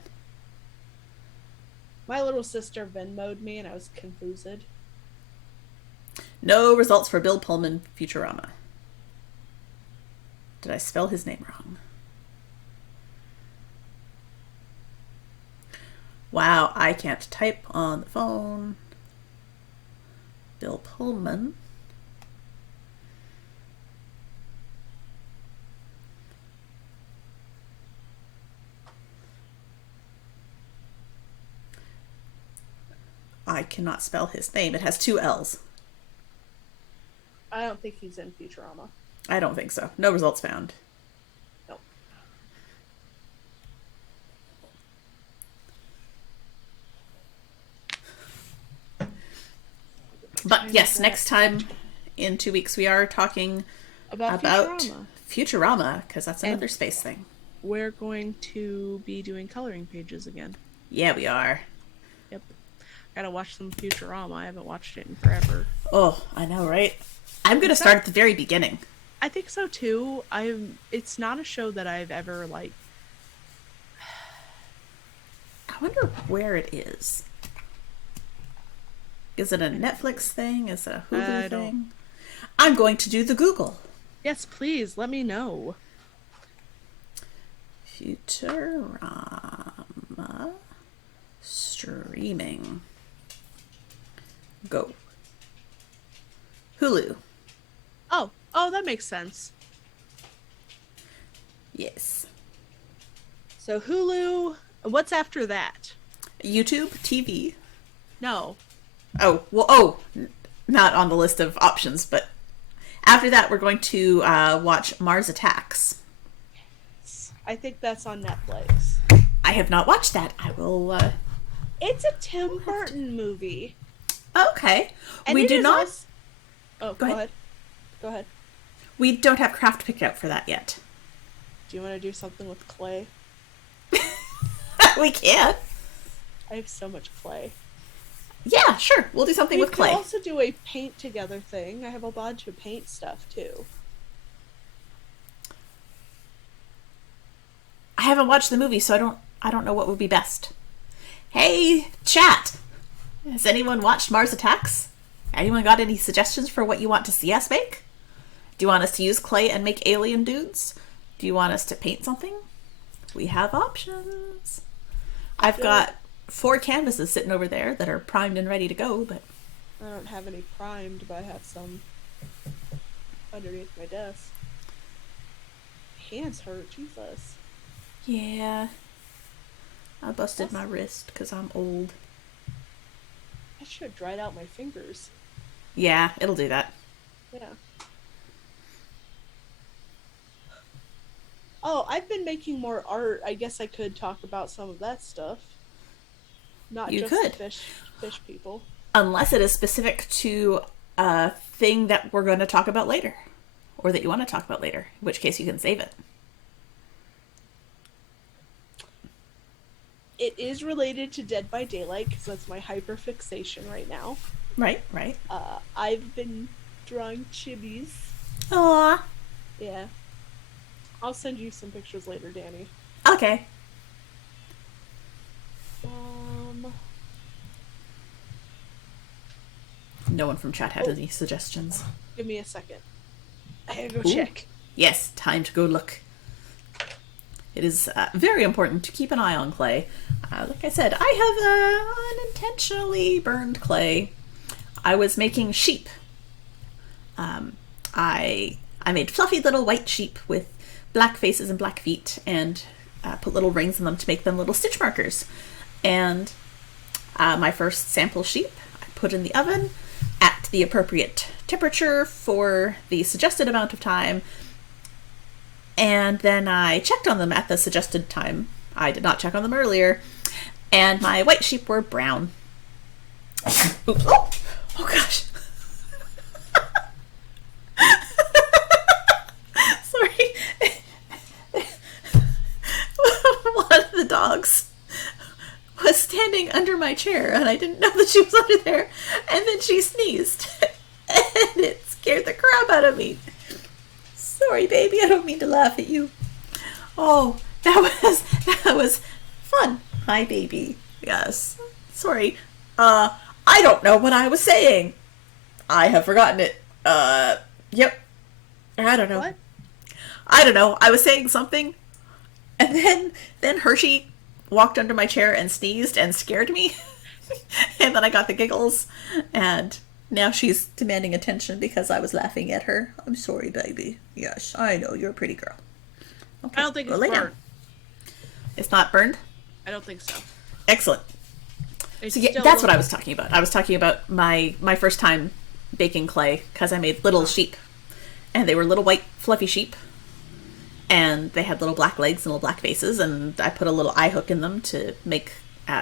My little sister Venmo'd me and I was confused. No results for Bill Pullman, Futurama. Did I spell his name wrong? Wow, I can't type on the phone. Bill Pullman. I cannot spell his name. It has 2 L's. I don't think he's in Futurama. I don't think so. No results found. Nope. But yes, next time in 2 weeks we are talking about Futurama, because that's another space thing. We're going to be doing coloring pages again. Yeah, we are. Yep. Gotta watch some Futurama. I haven't watched it in forever. Oh, I know, right? I'm going to start at the very beginning. I think so too. It's not a show that I've ever I wonder where it is. Is it a Netflix thing? Is it a Hulu thing? I'm going to do the Google. Yes, please. Let me know. Futurama streaming. Go. Hulu. Oh, that makes sense. Yes. So Hulu, what's after that? YouTube TV. No. Not on the list of options, but after that we're going to watch Mars Attacks. I think that's on Netflix. I have not watched that. I will It's a Tim Burton movie. Okay. And we do not Oh, go ahead. Go ahead. We don't have craft picked out for that yet. Do you want to do something with clay? We can. I have so much clay. Yeah, sure. We'll do something with clay. We could also do a paint together thing. I have a bunch of paint stuff too. I haven't watched the movie, so I don't know what would be best. Hey, chat. Has anyone watched Mars Attacks? Anyone got any suggestions for what you want to see us make? Do you want us to use clay and make alien dudes? Do you want us to paint something? We have options. I've got 4 canvases sitting over there that are primed and ready to go, but I don't have any primed, but I have some underneath my desk. Hands hurt, Jesus. Yeah. I busted my wrist because I'm old. I should have dried out my fingers. Yeah, it'll do that. Yeah. Oh, I've been making more art. I guess I could talk about some of that stuff. Not you just could. The fish people. Unless it is specific to a thing that we're going to talk about later. Or that you want to talk about later. In which case you can save it. It is related to Dead by Daylight because that's my hyperfixation right now. Right. I've been drawing chibis. Aww. Yeah. I'll send you some pictures later, Danny. Okay. No one from chat had any suggestions. Give me a second. I gotta go check. Yes, time to go look. It is very important to keep an eye on clay. Like I said, I have unintentionally burned clay. I was making sheep. I made fluffy little white sheep with black faces and black feet, and put little rings in them to make them little stitch markers. And my first sample sheep I put in the oven at the appropriate temperature for the suggested amount of time, and then I checked on them at the suggested time. I did not check on them earlier, and my white sheep were brown. Oops. Oh gosh. Sorry. One of the dogs was standing under my chair, and I didn't know that she was under there, and then she sneezed, and it scared the crap out of me. Sorry, baby, I don't mean to laugh at you. Oh, that was fun. Hi, baby. Yes. Sorry. I don't know what I was saying. I have forgotten it. Yep. I don't know. What? I don't know. I was saying something, and then Hershey walked under my chair and sneezed and scared me. And then I got the giggles, and now she's demanding attention because I was laughing at her. I'm sorry, baby. Yes, I know. You're a pretty girl. Okay, I don't think it's burned. It's not burned? I don't think so. Excellent. It's So yeah, still that's what I was talking about. I was talking about my first time baking clay, because I made little sheep. And they were little white fluffy sheep. And they had little black legs and little black faces, and I put a little eye hook in them to make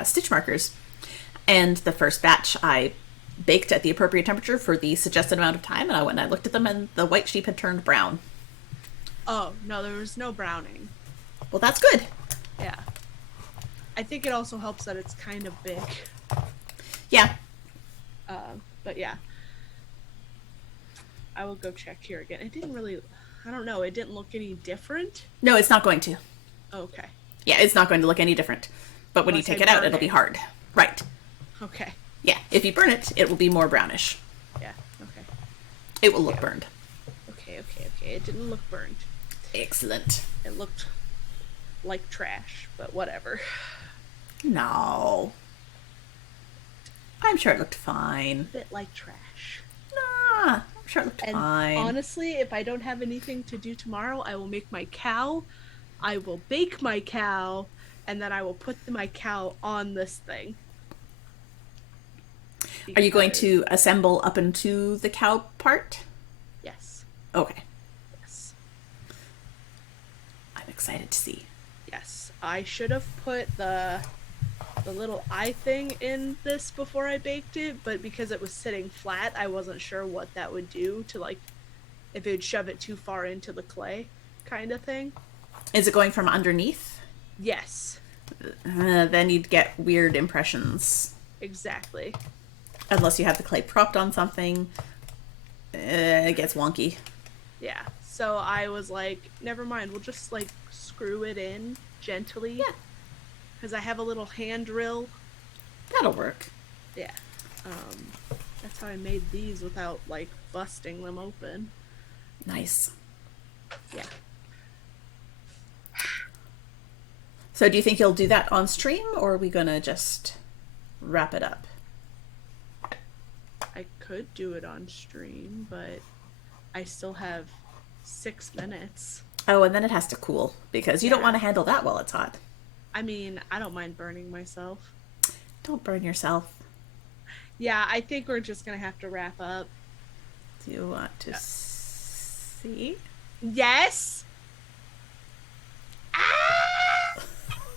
stitch markers. And the first batch I baked at the appropriate temperature for the suggested amount of time, and I went and I looked at them, and the white sheep had turned brown. Oh, no, there was no browning. Well, that's good. Yeah. I think it also helps that it's kind of big. Yeah. But yeah. I will go check here again. It didn't really, I don't know, it didn't look any different. No, it's not going to. Okay. Yeah, it's not going to look any different. But when Unless you take I it out, burn it'll be it. hard. Right. Okay. Yeah, if you burn it, it will be more brownish. Yeah, okay. It will look Yeah. burned. Okay. It didn't look burned. Excellent. It looked like trash, but whatever. No. I'm sure it looked fine. A bit like trash. Nah, I'm sure it looked And fine. honestly, if I don't have anything to do tomorrow, I will make my cow, I will bake my cow, and then I will put my cow on this thing. Are you going Because- to assemble up into the cow part? Yes. Okay. Yes. I'm excited to see. Yes. I should have put the little eye thing in this before I baked it, but because it was sitting flat, I wasn't sure what that would do to, like, if it would shove it too far into the clay kind of thing. Is it going from underneath? Yes. Then you'd get weird impressions. Exactly. Unless you have the clay propped on something. It gets wonky. Yeah. So I was like, never mind, we'll just, like, screw it in gently. Yeah. Because I have a little hand drill. That'll work. Yeah. That's how I made these without, like, busting them open. Nice. Yeah. So do you think you'll do that on stream, or are we gonna just wrap it up? I could do it on stream, but I still have 6 minutes. Oh, and then it has to cool, because you don't Yeah. want to handle that while it's hot. I mean, I don't mind burning myself. Don't burn yourself. Yeah, I think we're just gonna have to wrap up. Do you want to see? Yes! Ah!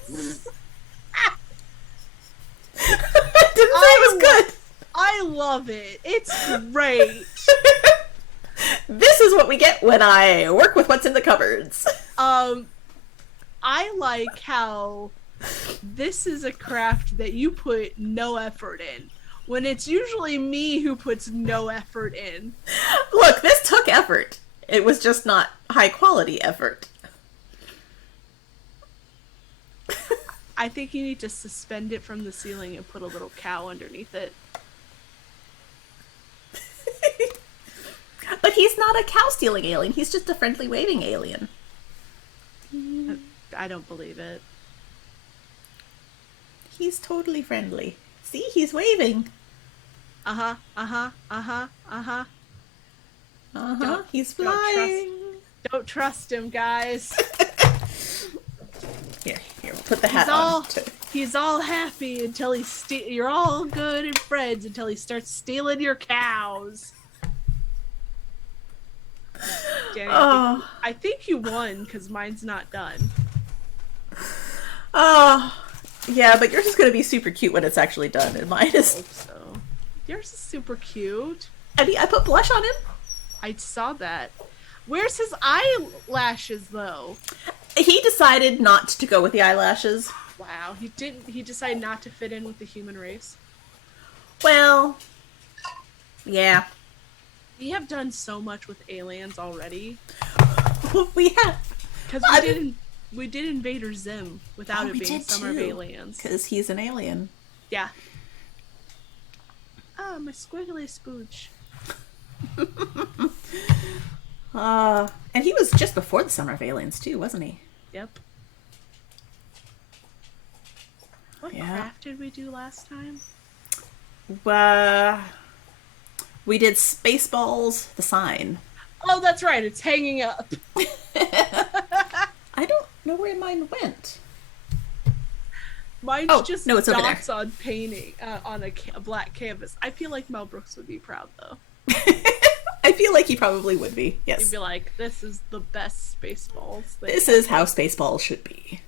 I didn't say it was good. I love it. It's great. This is what we get when I work with what's in the cupboards. I like how this is a craft that you put no effort in, when it's usually me who puts no effort in. Look, this took effort. It was just not high quality effort. I think you need to suspend it from the ceiling and put a little cow underneath it. But he's not a cow stealing alien. He's just a friendly waving alien. I don't believe it. He's totally friendly. See, he's waving. Uh-huh, uh-huh, uh-huh, uh-huh. He's flying. Don't trust him, guys. Here, we'll put the hat on. He's all happy until you're all good and friends until he starts stealing your cows. Danny, I think you won because mine's not done. Oh, yeah, but yours is going to be super cute when it's actually done, and mine is... I hope so. Yours is super cute. I mean, I put blush on him. I saw that. Where's his eyelashes, though? He decided not to go with the eyelashes. Wow, he decided not to fit in with the human race? Well, yeah. We have done so much with aliens already. We have. Because we did Invader Zim without it being Summer of Aliens. Because he's an alien. Yeah. Oh, my squiggly spooch. And he was just before the Summer of Aliens too, wasn't he? Yep. What craft did we do last time? We did Spaceballs, the sign. Oh, that's right. It's hanging up. I don't know where mine went. Mine's just no, it's dots on painting on a black canvas. I feel like Mel Brooks would be proud, though. I feel like he probably would be. Yes. He'd be like, "This is the best Spaceballs." This is how Spaceballs should be.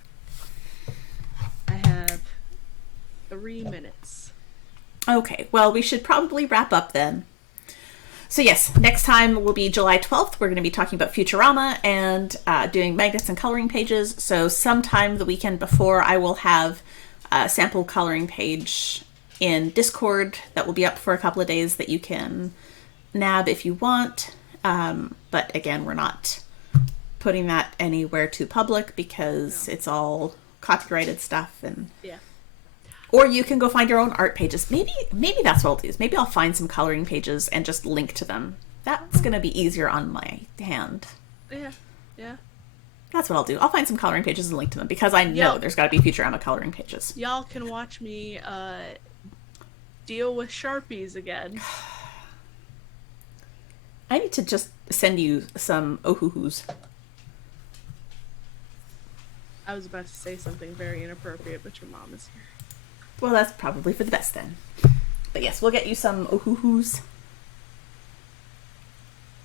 I have 3 minutes. Okay, well, we should probably wrap up then. So yes, next time will be July 12th. We're going to be talking about Futurama and doing magnets and coloring pages. So sometime the weekend before, I will have a sample coloring page in Discord that will be up for a couple of days that you can nab if you want. But again, we're not putting that anywhere to public because it's all copyrighted stuff. And yeah. Or you can go find your own art pages. Maybe that's what I'll do. Maybe I'll find some coloring pages and just link to them. That's going to be easier on my hand. Yeah. That's what I'll do. I'll find some coloring pages and link to them because I know there's got to be Futurama coloring pages. Y'all can watch me deal with Sharpies again. I need to just send you some ohuhus. I was about to say something very inappropriate, but your mom is here. Well, that's probably for the best then. But yes, we'll get you some ohuhus.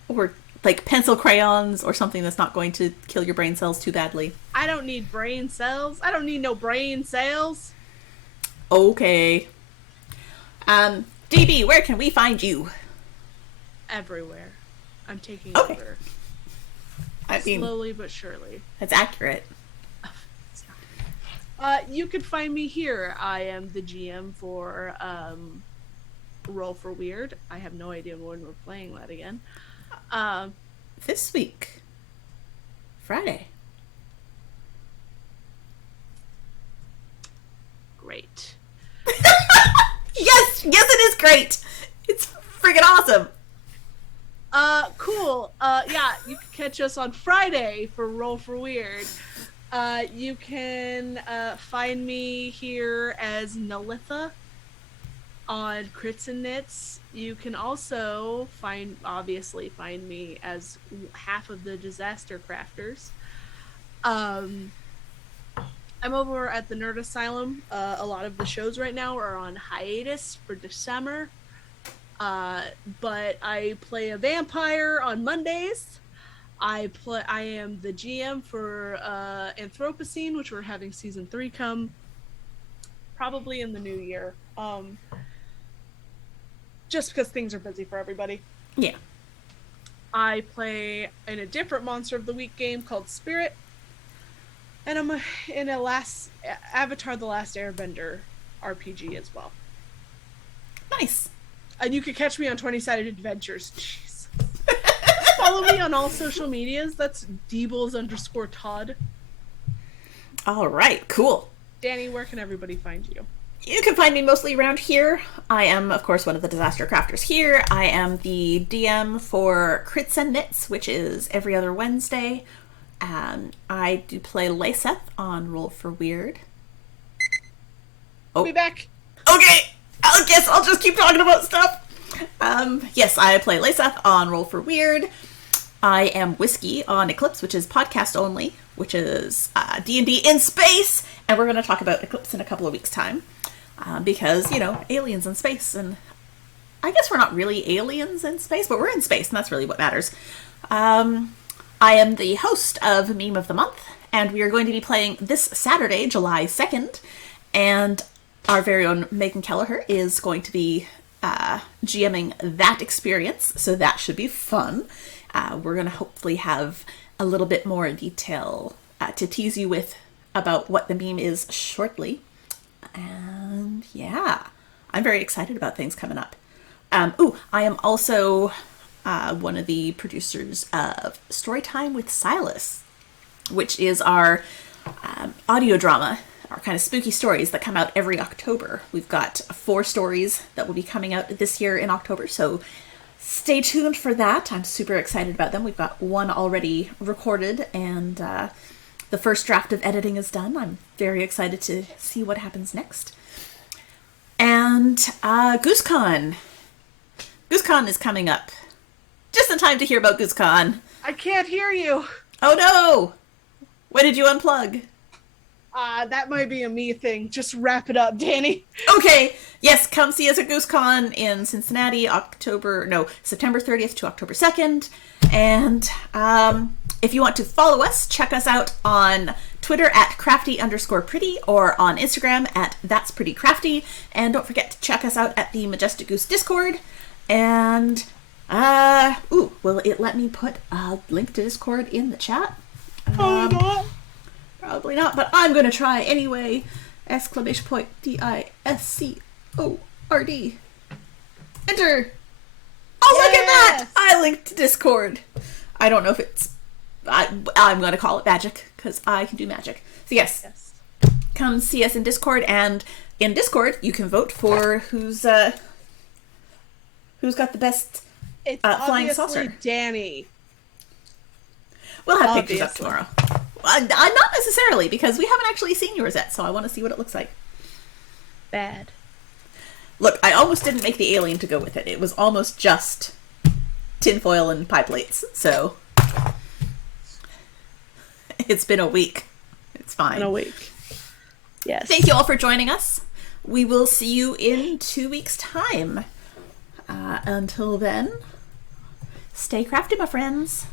Or like pencil crayons or something that's not going to kill your brain cells too badly. I don't need brain cells. I don't need no brain cells. Okay. DB, where can we find you? Everywhere. I'm taking Okay. over. I mean, slowly but surely. That's accurate. You can find me here. I am the GM for Roll for Weird. I have no idea when we're playing that again. This week. Friday. Great. Yes, it is great. It's freaking awesome. Cool. Yeah, you can catch us on Friday for Roll for Weird. You can find me here as Nalitha on Crits and Knits. You can also obviously find me as half of the Disaster Crafters. I'm over at the Nerd Asylum. A lot of the shows right now are on hiatus for December. But I play a vampire on Mondays. I am the GM for Anthropocene, which we're having season 3 come probably in the new year. Just because things are busy for everybody. Yeah. I play in a different Monster of the Week game called Spirit, and I'm in a Avatar: The Last Airbender RPG as well. Nice. And you can catch me on 20-Sided Adventures. Jeez. Follow me on all social medias. That's Deebles_Todd. All right, cool. Danny, where can everybody find you? You can find me mostly around here. I am, of course, one of the Disaster Crafters here. I am the DM for Crits and Knits, which is every other Wednesday. I do play Lyseth on Roll for Weird. I'll be back. Okay, I guess I'll just keep talking about stuff. Yes, I play Lyseth on Roll for Weird. I am Whiskey on Eclipse, which is podcast only, which is D&D in space, and we're going to talk about Eclipse in a couple of weeks' time, because, aliens in space, and I guess we're not really aliens in space, but we're in space, and that's really what matters. I am the host of Meme of the Month, and we are going to be playing this Saturday, July 2nd, and our very own Megan Kelleher is going to be GMing that experience, so that should be fun. We're going to hopefully have a little bit more detail to tease you with about what the meme is shortly. And yeah, I'm very excited about things coming up. I am also one of the producers of Storytime with Silas, which is our audio drama, our kind of spooky stories that come out every October. We've got 4 stories that will be coming out this year in October, so stay tuned for that. I'm super excited about them. We've got 1 already recorded, and the first draft of editing is done. I'm very excited to see what happens next. And GooseCon. GooseCon is coming up. Just in time to hear about GooseCon. I can't hear you. Oh no! What did you unplug? That might be a me thing. Just wrap it up, Danny. Okay, yes, come see us at GooseCon in Cincinnati, September 30th to October 2nd. And if you want to follow us, check us out on Twitter at crafty_pretty or on Instagram at that's pretty crafty. And don't forget to check us out at the Majestic Goose Discord. And, will it let me put a link to Discord in the chat? Probably not, but I'm going to try anyway. ! Discord. Enter! Oh, Yes! look at that! I linked to Discord. I don't know if it's... I'm going to call it magic, because I can do magic. So yes, come see us in Discord, and in Discord, you can vote for who's got the best It's flying obviously saucer. Danny. We'll have pictures up tomorrow. Not necessarily, because we haven't actually seen yours yet, so I want to see what it looks like. Bad. Look, I almost didn't make the alien to go with it. It was almost just tinfoil and pie plates, so it's been a week. It's fine. In a week. Yes. Thank you all for joining us. We will see you in 2 weeks' time. Until then, stay crafty, my friends.